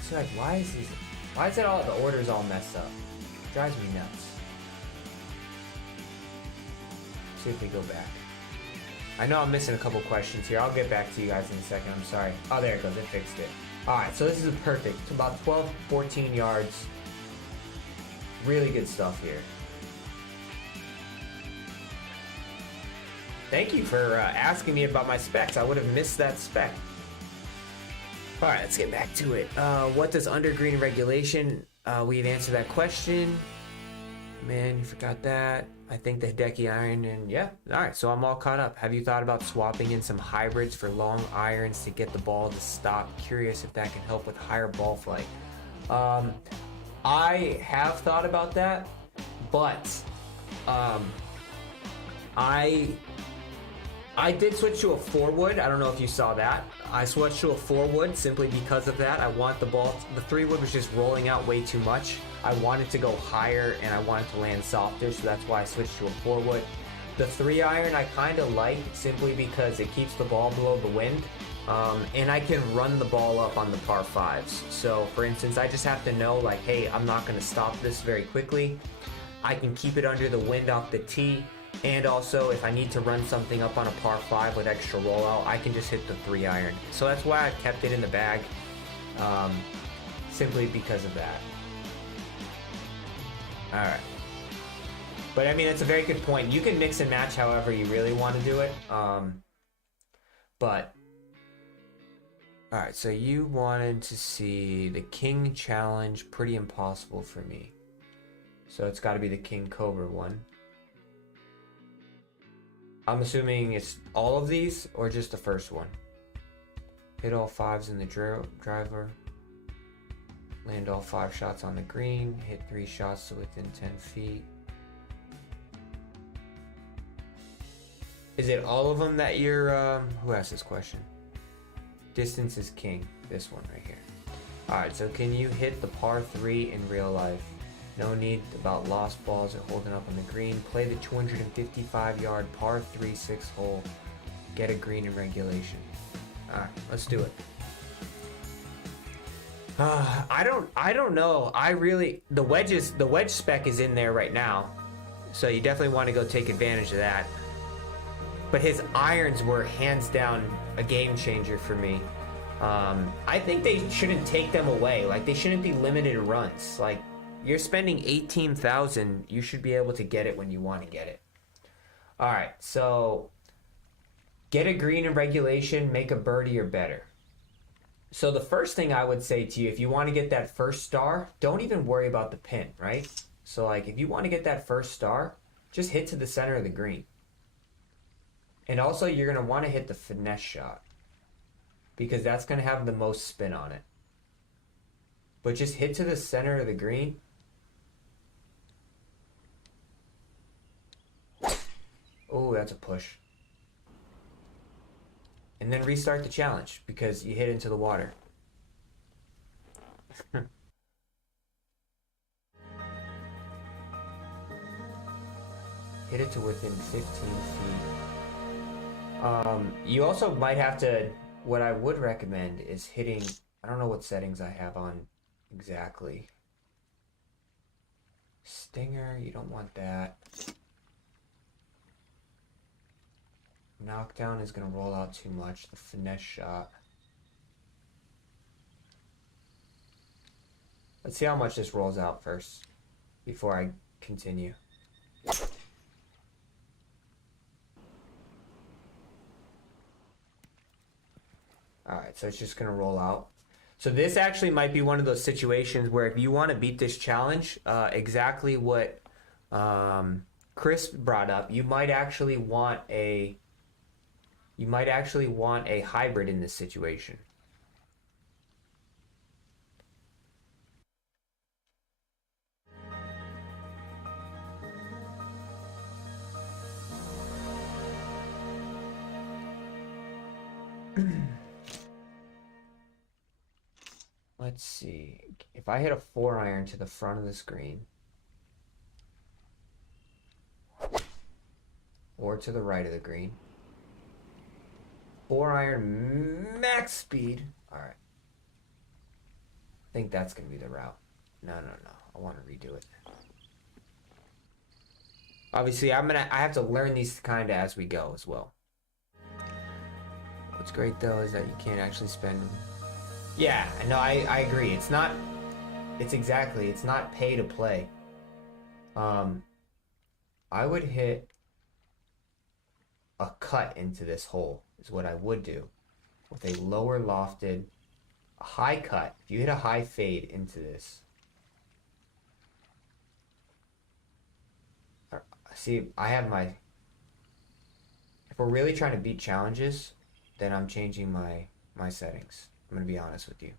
see, like, why is it all, the order's all messed up? It drives me nuts. See if we go back. I know I'm missing a couple questions here. I'll get back to you guys in a second. I'm sorry. Oh, there it goes. It fixed it. Alright, so this is perfect. It's about 12, 14 yards. Really good stuff here. Thank you for asking me about my specs. I would have missed that spec. Alright, let's get back to it. What does undergreen regulation? We've answered that question. Man, you forgot that. I think the Hideki iron, and yeah. Alright, so I'm all caught up. Have you thought about swapping in some hybrids for long irons to get the ball to stop? Curious if that can help with higher ball flight. I have thought about that, but I did switch to a 4-wood. I don't know if you saw that. I switched to a 4-wood simply because of that. I want the ball, the 3-wood was just rolling out way too much. I wanted to go higher and I wanted to land softer, so that's why I switched to a 4-wood. The 3-iron I kind of like simply because it keeps the ball below the wind, and I can run the ball up on the par 5s. So for instance, I just have to know, like, hey, I'm not going to stop this very quickly. I can keep it under the wind off the tee. And also, if I need to run something up on a par 5 with extra rollout, I can just hit the 3-iron. So that's why I kept it in the bag, simply because of that. Alright. But I mean, it's a very good point. You can mix and match however you really want to do it. But, alright, so you wanted to see the King Challenge, pretty impossible for me. So it's got to be the King Cobra one. I'm assuming it's all of these or just the first one. Hit all 5s in the driver. Land all 5 shots on the green. Hit 3 shots to within 10 feet. Is it all of them that you're, who asked this question? Distance is king. This one right here. Alright, so can you hit the par 3 in real life? No need about lost balls or holding up on the green. Play the 255-yard par 3 6 hole Get a green in regulation. All right, let's do it. I don't know. The wedge spec is in there right now, so you definitely want to go take advantage of that. But his irons were hands down a game changer for me. I think they shouldn't take them away. Like, they shouldn't be limited runs. Like, you're spending 18,000, you should be able to get it when you want to get it. All right, so get a green in regulation, make a birdie or better. So the first thing I would say to you, if you want to get that first star, don't even worry about the pin, right? So like, if you want to get that first star, just hit to the center of the green. And also you're going to want to hit the finesse shot, because that's going to have the most spin on it. But just hit to the center of the green. Oh, that's a push. And then restart the challenge because you hit into the water. Hit it to within 15 feet. You also might have to, what I would recommend is hitting, I don't know what settings I have on exactly. Stinger, you don't want that. Knockdown is going to roll out too much. The finesse shot. Let's see how much this rolls out first before I continue. Alright, so it's just going to roll out. So this actually might be one of those situations where if you want to beat this challenge, exactly what Chris brought up, you might actually want a hybrid in this situation. Let's see. If I hit a 4-iron to the front of the screen, or to the right of the green, 4-iron max speed. All right. I think that's going to be the route. No. I want to redo it. Obviously, I have to learn these kind of as we go as well. What's great though is that you can't actually spend. Yeah, no, I agree. It's not pay to play. I would hit a cut into this hole is what I would do with a lower lofted, a high cut. If you hit a high fade into this, see, I have my, if we're really trying to beat challenges, then I'm changing my settings. I'm going to be honest with you.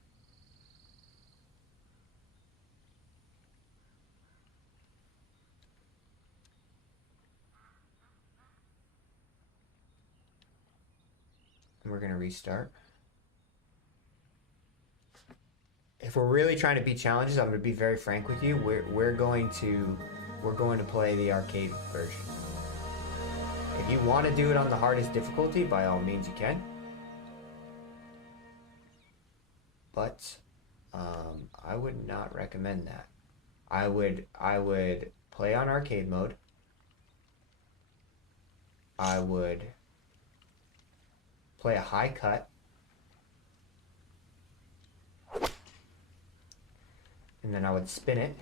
And we're going to restart. If we're really trying to beat challenges, I'm going to be very frank with you. We're going to play the arcade version. If you want to do it on the hardest difficulty, by all means you can. But I would not recommend that. I would play on arcade mode. I would play a high cut. And then I would spin it.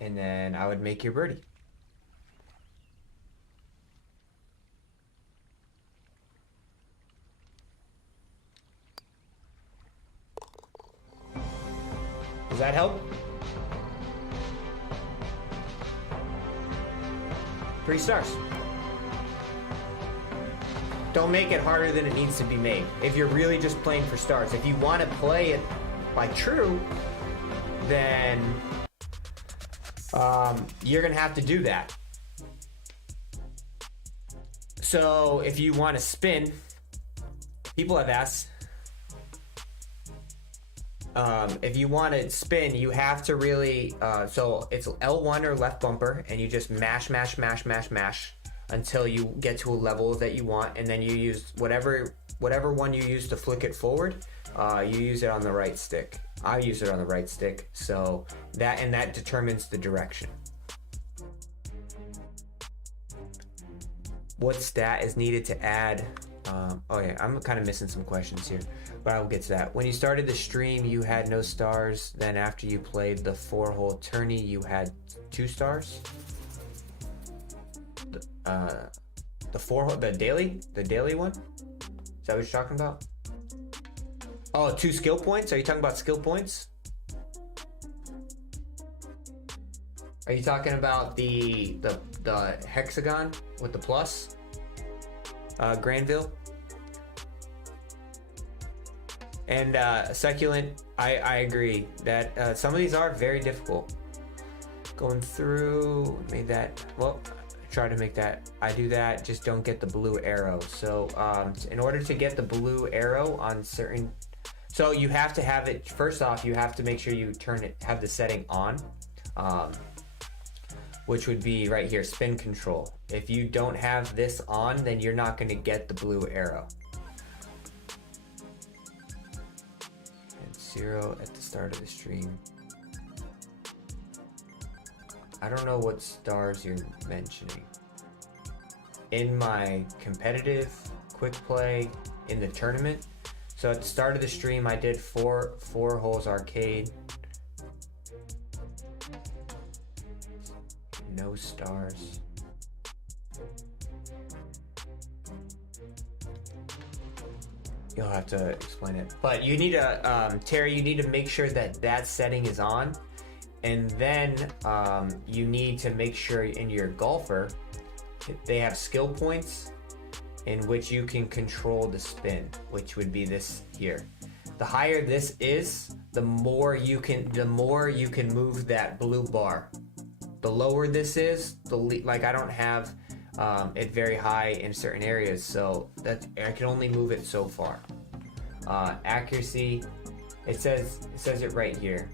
And then I would make your birdie. Does that help? 3 stars. Don't make it harder than it needs to be made. If you're really just playing for stars. If you want to play it like true, then you're going to have to do that. So if you want to spin, people have asked, if you want to spin, you have to really, so it's L1 or left bumper, and you just mash until you get to a level that you want, and then you use whatever one you use to flick it forward, you use it on the right stick. I use it on the right stick, so that determines the direction. What stat is needed to add? Oh yeah, I'm kind of missing some questions here, but I will get to that. When you started the stream, you had no stars. Then after you played the 4-hole tourney, you had 2 stars. The 4-hole, the daily one. Is that what you're talking about? Oh, 2 skill points. Are you talking about skill points? Are you talking about the hexagon with the plus? Granville? And Succulent, I agree that some of these are very difficult. Going through, made that, well, try to make that, I do that, just don't get the blue arrow. So in order to get the blue arrow on certain, so you have to have it, first off, you have to make sure you have the setting on, which would be right here, spin control. If you don't have this on, then you're not going to get the blue arrow. And 0 at the start of the stream. I don't know what stars you're mentioning. In my competitive quick play in the tournament, so at the start of the stream I did four holes arcade. No stars. You'll have to explain it. But you need to, Terry, you need to make sure that setting is on. And then you need to make sure in your golfer, they have skill points in which you can control the spin, which would be this here. The higher this is, the more you can move that blue bar. The lower this is, like I don't have it very high in certain areas, so that I can only move it so far. Accuracy, it says it right here.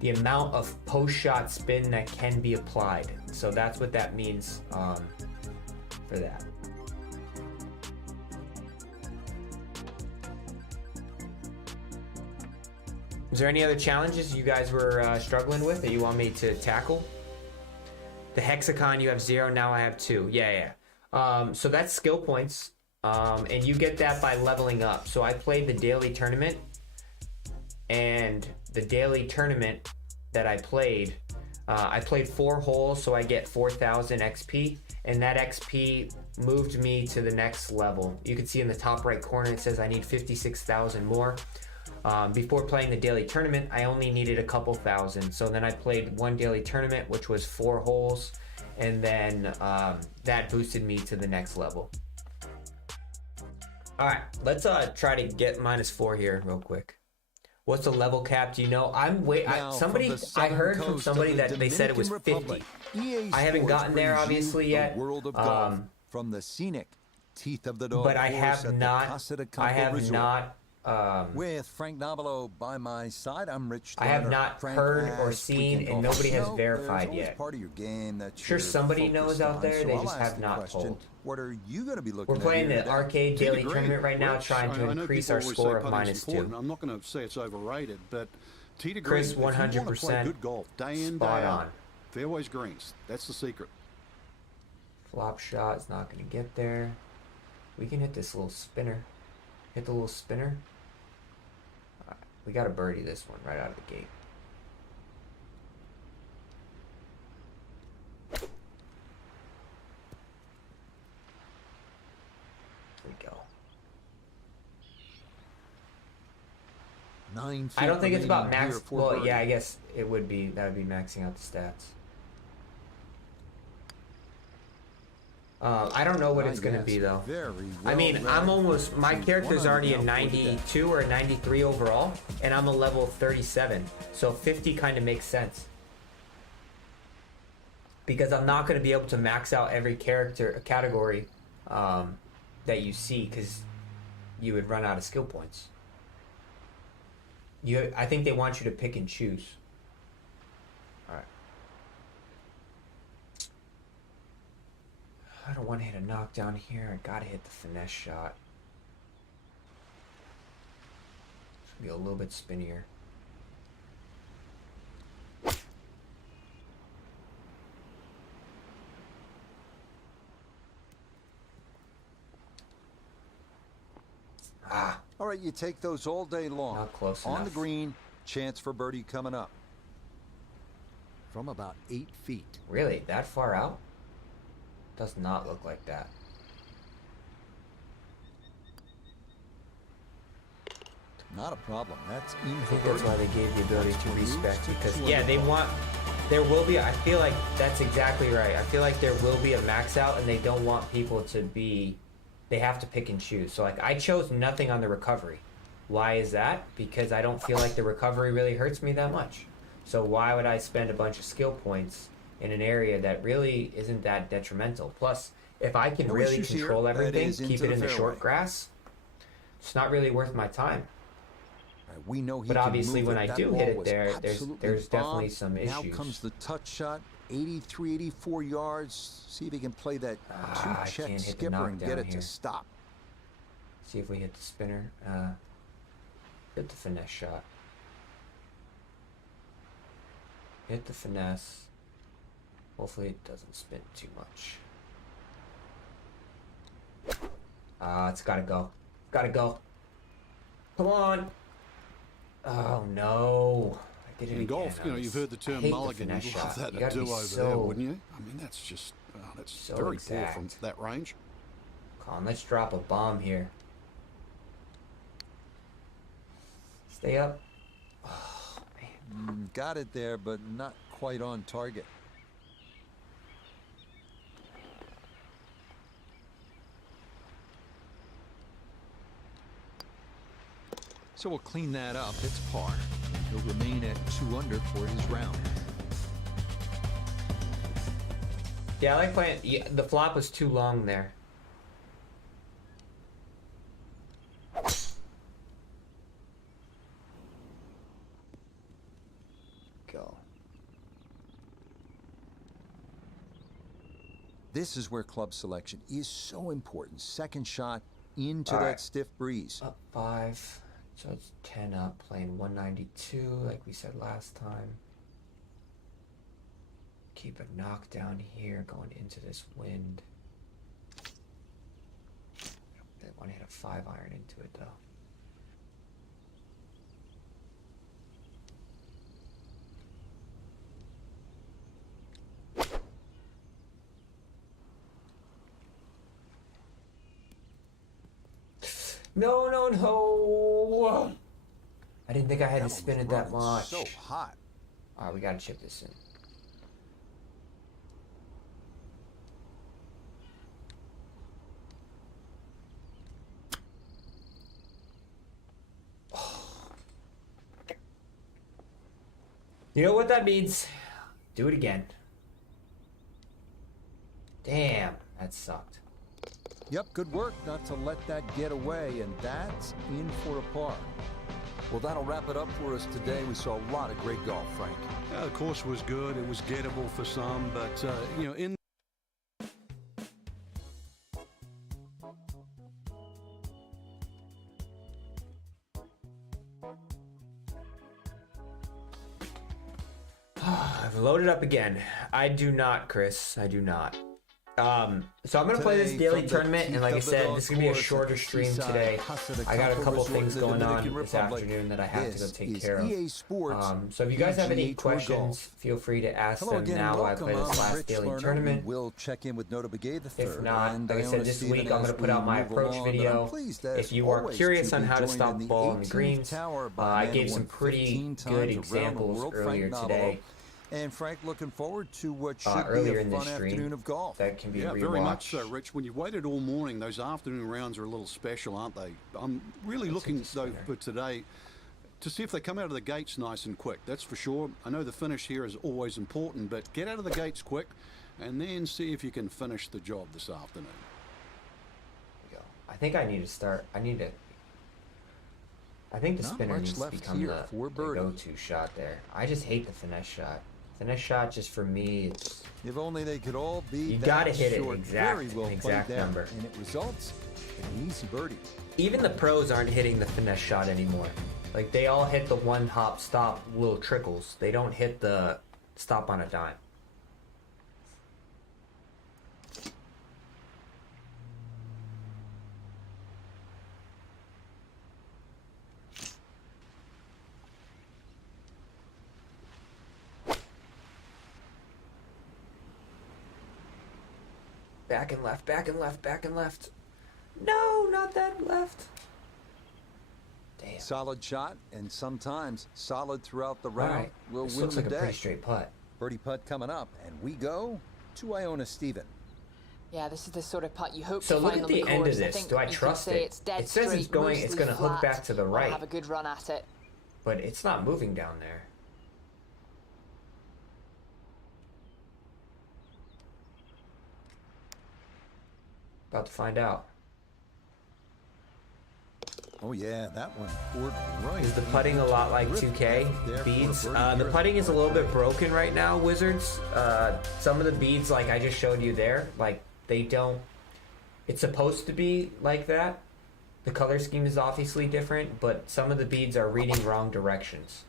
The amount of post-shot spin that can be applied. So that's what that means for that. Is there any other challenges you guys were struggling with that you want me to tackle? The hexagon, you have 0, now I have 2. Yeah. So that's skill points, and you get that by leveling up. So I played the daily tournament, and the daily tournament that I played 4 holes, so I get 4,000 XP, and that XP moved me to the next level. You can see in the top right corner it says I need 56,000 more. Before playing the daily tournament, I only needed a couple thousand. So then I played one daily tournament, which was 4 holes, and then that boosted me to the next level. All right, let's try to get -4 here real quick. What's the level cap? Do you know? I heard from somebody that they said it was 50. I haven't gotten there obviously yet. From the scenic teeth of the dog, but I have not. With Frank Nobilo by my side, I'm Rich. I have not heard or seen, and nobody has verified yet. Part of your game that sure somebody knows out there, they just have not told. What are you going to be looking at? We're playing the arcade daily tournament right now, trying to increase our score of -2. I'm not going to say it's overrated, but tee to Chris, green, 100% good golf day in, spot day on. out, fairways greens. That's the secret. Flop shot is not going to get there. We can hit this little spinner. Hit the little spinner. We got to birdie this one right out of the gate. There we go. 9 feet I don't think it's about remaining max. here for Well, birdie. yeah, I guess it would be. That would be maxing out the stats. I don't know what it's going to be though. I mean, I'm almost. My character's already a 92 or a 93 overall, and I'm a level 37. So 50 kind of makes sense. Because I'm not going to be able to max out every category that you see, because you would run out of skill points. I think they want you to pick and choose. All right. I don't want to hit a knockdown here. I gotta hit the finesse shot. It's gonna be a little bit spinnier. Ah. All right, you take those all day long. Not close On enough. the green, chance for birdie coming up. From about 8 feet. Really? That far out? Does not look like that. Not a problem. That's in I for think that's birdie. why they gave the ability to respect, to because 2 yeah, under they par. want, there will be, I feel like that's exactly right. I feel like there will be a max out and they don't want people to be, they have to pick and choose. So like I chose nothing on the recovery. Why is that? Because I don't feel like the recovery really hurts me that much. So why would I spend a bunch of skill points in an area that really isn't that detrimental? Plus, if I can No really issues here. control That everything, is keep into it the in the fairway. short grass, it's not really worth my time. All right, we know he But can obviously move when it. I That do ball hit it was there, absolutely there's definitely bombed. some Now issues. comes the touch shot, 83, 84 yards. See if he can play that I two-check can't hit the skipper and get knockdown it here. to stop. See if we hit the spinner. Hit the finesse shot. Hit the finesse. Hopefully it doesn't spin too much. It's gotta go. Gotta go. Come on. Oh no. I did it In again. golf, I you know, you've was- heard the I term hate the mulligan. finesse You'd love shot. that You to gotta do be over there, so- wouldn't you? I mean, that's just, that's so very poor from exact. that range. Come on, let's drop a bomb here. Stay up. Oh, man. Got it there, but not quite on target. So we'll clean that up. It's par. He'll remain at 2 under for his round. Yeah, I like playing. Yeah, the flop was too long there. Go. This is where club selection is so important. Second shot into All that right. stiff breeze. Up 5. So it's 10 up, playing 192, like we said last time. Keep a knockdown here going into this wind. They want to hit a 5-iron into it, though. No, no, no. I didn't think I had to That spin one it was that running much. So hot. All right, we gotta chip this in. You know what that means? Do it again. Damn, that sucked. Yep, good work not to let that get away, and that's in for a par. Well, that'll wrap it up for us today. We saw a lot of great golf, Frank. Yeah, the course was good. It was gettable for some, but, you know, in I've loaded up again. I do not, Chris. I do not. So I'm gonna play this Today, daily from the tournament, and like I teeth of the said, dog this is gonna be a course at shorter the stream seaside today. Casa de I got a Campo couple Resort things in the going on Dominican this Republic. afternoon that I have to go This take is care of. EA Sports So if you guys have any PGA Tour questions, Golf. feel free to ask Hello them again, now while I welcome. play this I'm last Rich daily Lerner. tournament. We'll check in with Nota Begay the If third. not, and like I said, Iona this Stephen week I'm as gonna put we out my move approach along, but video. I'm pleased, as If you are always, curious to on be how to joined stop in the the ball on the 18th greens, tower by a I man gave who some won pretty 15 good times around the examples world, earlier Frank today. Navalo. And Frank, looking forward to what should Earlier be a in this fun stream afternoon of golf. that can be yeah, rewatched. very much so, Rich. When you've waited all morning, those afternoon rounds are a little special, aren't they? I'm really Let's hit looking, the though, spinner. for today to see if they come out of the gates nice and quick. That's for sure. I know the finish here is always important, but get out of the gates quick and then see if you can finish the job this afternoon. There we go. I think I need to start. I I think the Not spinner much needs to left become here the for birdie. go-to shot there. I just hate the finesse shot. Finesse shot, just for me, it's If only they could all be You that gotta hit it short. exact- Very well exact played there, number. and it results in an easy birdie. even the pros aren't hitting the finesse shot anymore. Like they all hit the one hop stop little trickles. They don't hit the stop on a dime. Back and left, back and left, back and left. No, not that left. Damn. Solid shot, and sometimes solid throughout the All round right. will This win looks the like a day. pretty straight putt. Birdie putt coming up, and we go to Iona Stephen. Yeah, this is the sort of putt you hope So to look find at on the the end of course. this. think Do I you can trust say it? It's dead It says it's straight, going- it's mostly gonna hook flat, back to the and right. have a good run at it. But it's not moving down there. About to find out. Oh yeah, that one poured right. Is the in. putting a lot like Terrific 2K effort there for a beads? birdie The here. putting is a little bit broken right now, Wizards. Some of the beads, like I just showed you there, like they don't. It's supposed to be like that. The color scheme is obviously different, but some of the beads are reading wrong directions.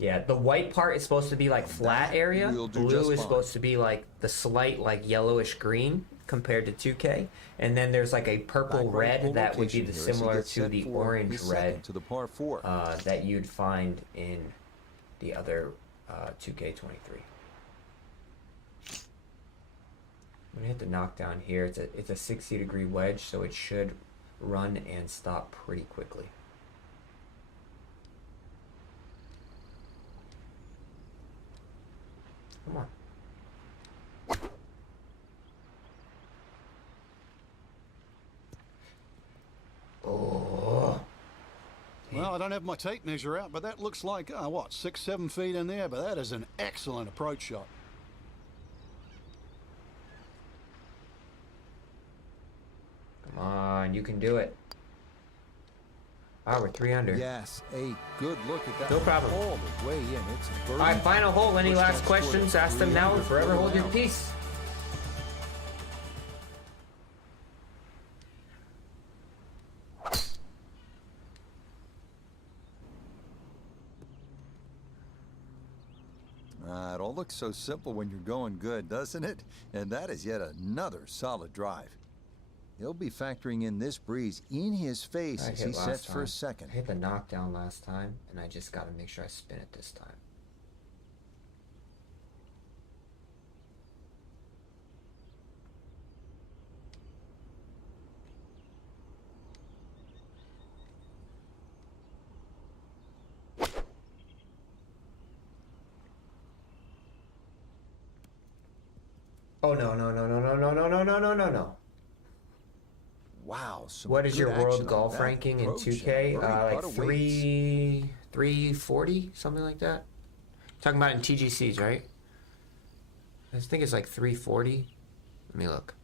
Yeah, the white part is supposed to be like flat area. will do Blue just is fine. supposed to be like the slight like yellowish green compared to 2K, and then there's like a purple Back right red that would be location the here as he similar gets to set the for orange his second red to the par 4. that you'd find in the other 2K23. I'm gonna hit the knockdown here. It's a 60-degree wedge, so it should run and stop pretty quickly. Come on. Oh. Well, I don't have my tape measure out, but that looks like, what, 6-7 feet in there? But that is an excellent approach shot. Come on, you can do it. Wow, we're 3 under. Yes, a good look at that. No problem. All the way in. It's a birdie. All right, final hole. Any Push last that score to questions? Ask them now and 300 forever for hold your round. peace. It all looks so simple when you're going good, doesn't it? And that is yet another solid drive. He'll be factoring in this breeze in his face I as hit he last sets for time. a second. I hit the knockdown last time, and I just got to make sure I spin it this time. Oh no no no no no no no no no no no no! Wow. some What is good your action world on golf that ranking in approach, and 2K? birdie Like putt awaits. 340, something like that. Talking about in TGCs, right? I think it's like 340. Let me look.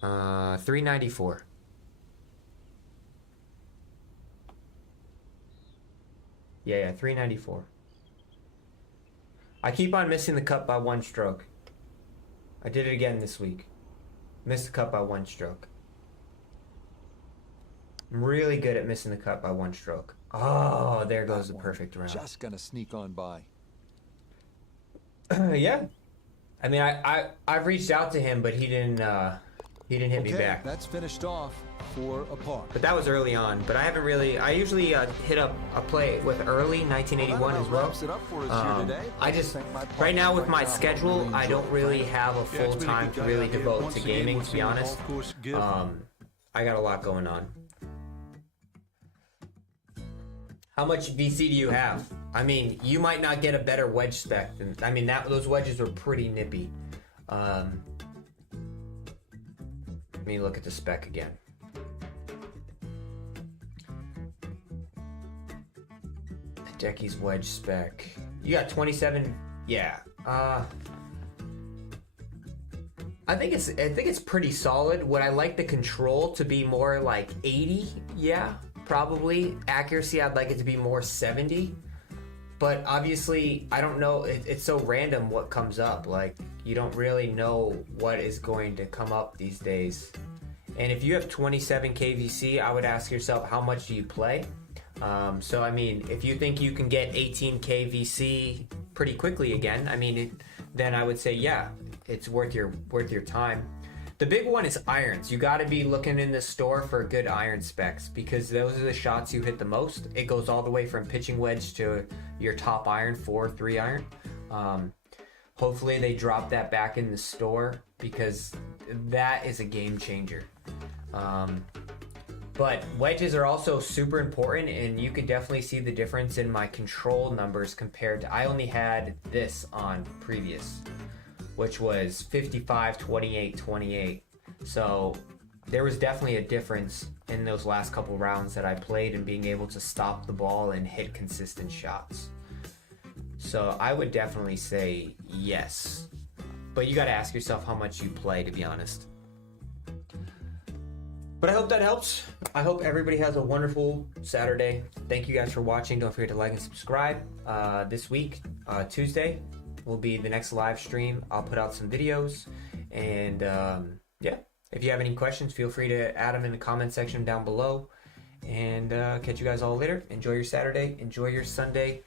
394. Yeah, 394. I keep on missing the cut by 1 stroke. I did it again this week. Missed the cut by 1 stroke. I'm really good at missing the cut by 1 stroke. Oh, there goes the That one perfect round. Just gonna sneak on by. Yeah. I mean, I've reached out to him, but he didn't hit me Okay, back. that's finished off for a par. But that was early on. But I haven't really. I usually hit up a play with early 1981 as well. Wraps it up for us here today. I just right now with my schedule, I don't really have a Yeah, it's full been a time good to day really out here. devote Once to again, gaming. we've To be seen the honest, golf course give. I got a lot going on. How much VC do you have? I mean, you might not get a better wedge spec than. I mean, those wedges were pretty nippy. Let me look at the spec again. Jackie's wedge spec. You got 27. Yeah. I think it's pretty solid. Would I like the control to be more like 80? Yeah, probably. Accuracy, I'd like it to be more 70. But obviously, I don't know. It's so random what comes up. Like, you don't really know what is going to come up these days. And if you have 27 kVC, I would ask yourself, how much do you play? So, I mean, if you think you can get 18 kVC pretty quickly again, I mean, then I would say, yeah, it's worth your time. The big one is irons. You got to be looking in the store for good iron specs, because those are the shots you hit the most. It goes all the way from pitching wedge to your top iron, 4-3 iron. Hopefully they drop that back in the store, because that is a game changer. But wedges are also super important, and you could definitely see the difference in my control numbers compared to, I only had this on previous, which was 55, 28, 28. So there was definitely a difference in those last couple rounds that I played in being able to stop the ball and hit consistent shots. So I would definitely say yes. But you got to ask yourself how much you play, to be honest. But I hope that helps. I hope everybody has a wonderful Saturday. Thank you guys for watching. Don't forget to like and subscribe. This week, Tuesday, will be the next live stream. I'll put out some videos. And yeah, if you have any questions, feel free to add them in the comment section down below. And catch you guys all later. Enjoy your Saturday. Enjoy your Sunday.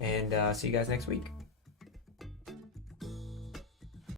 And see you guys next week.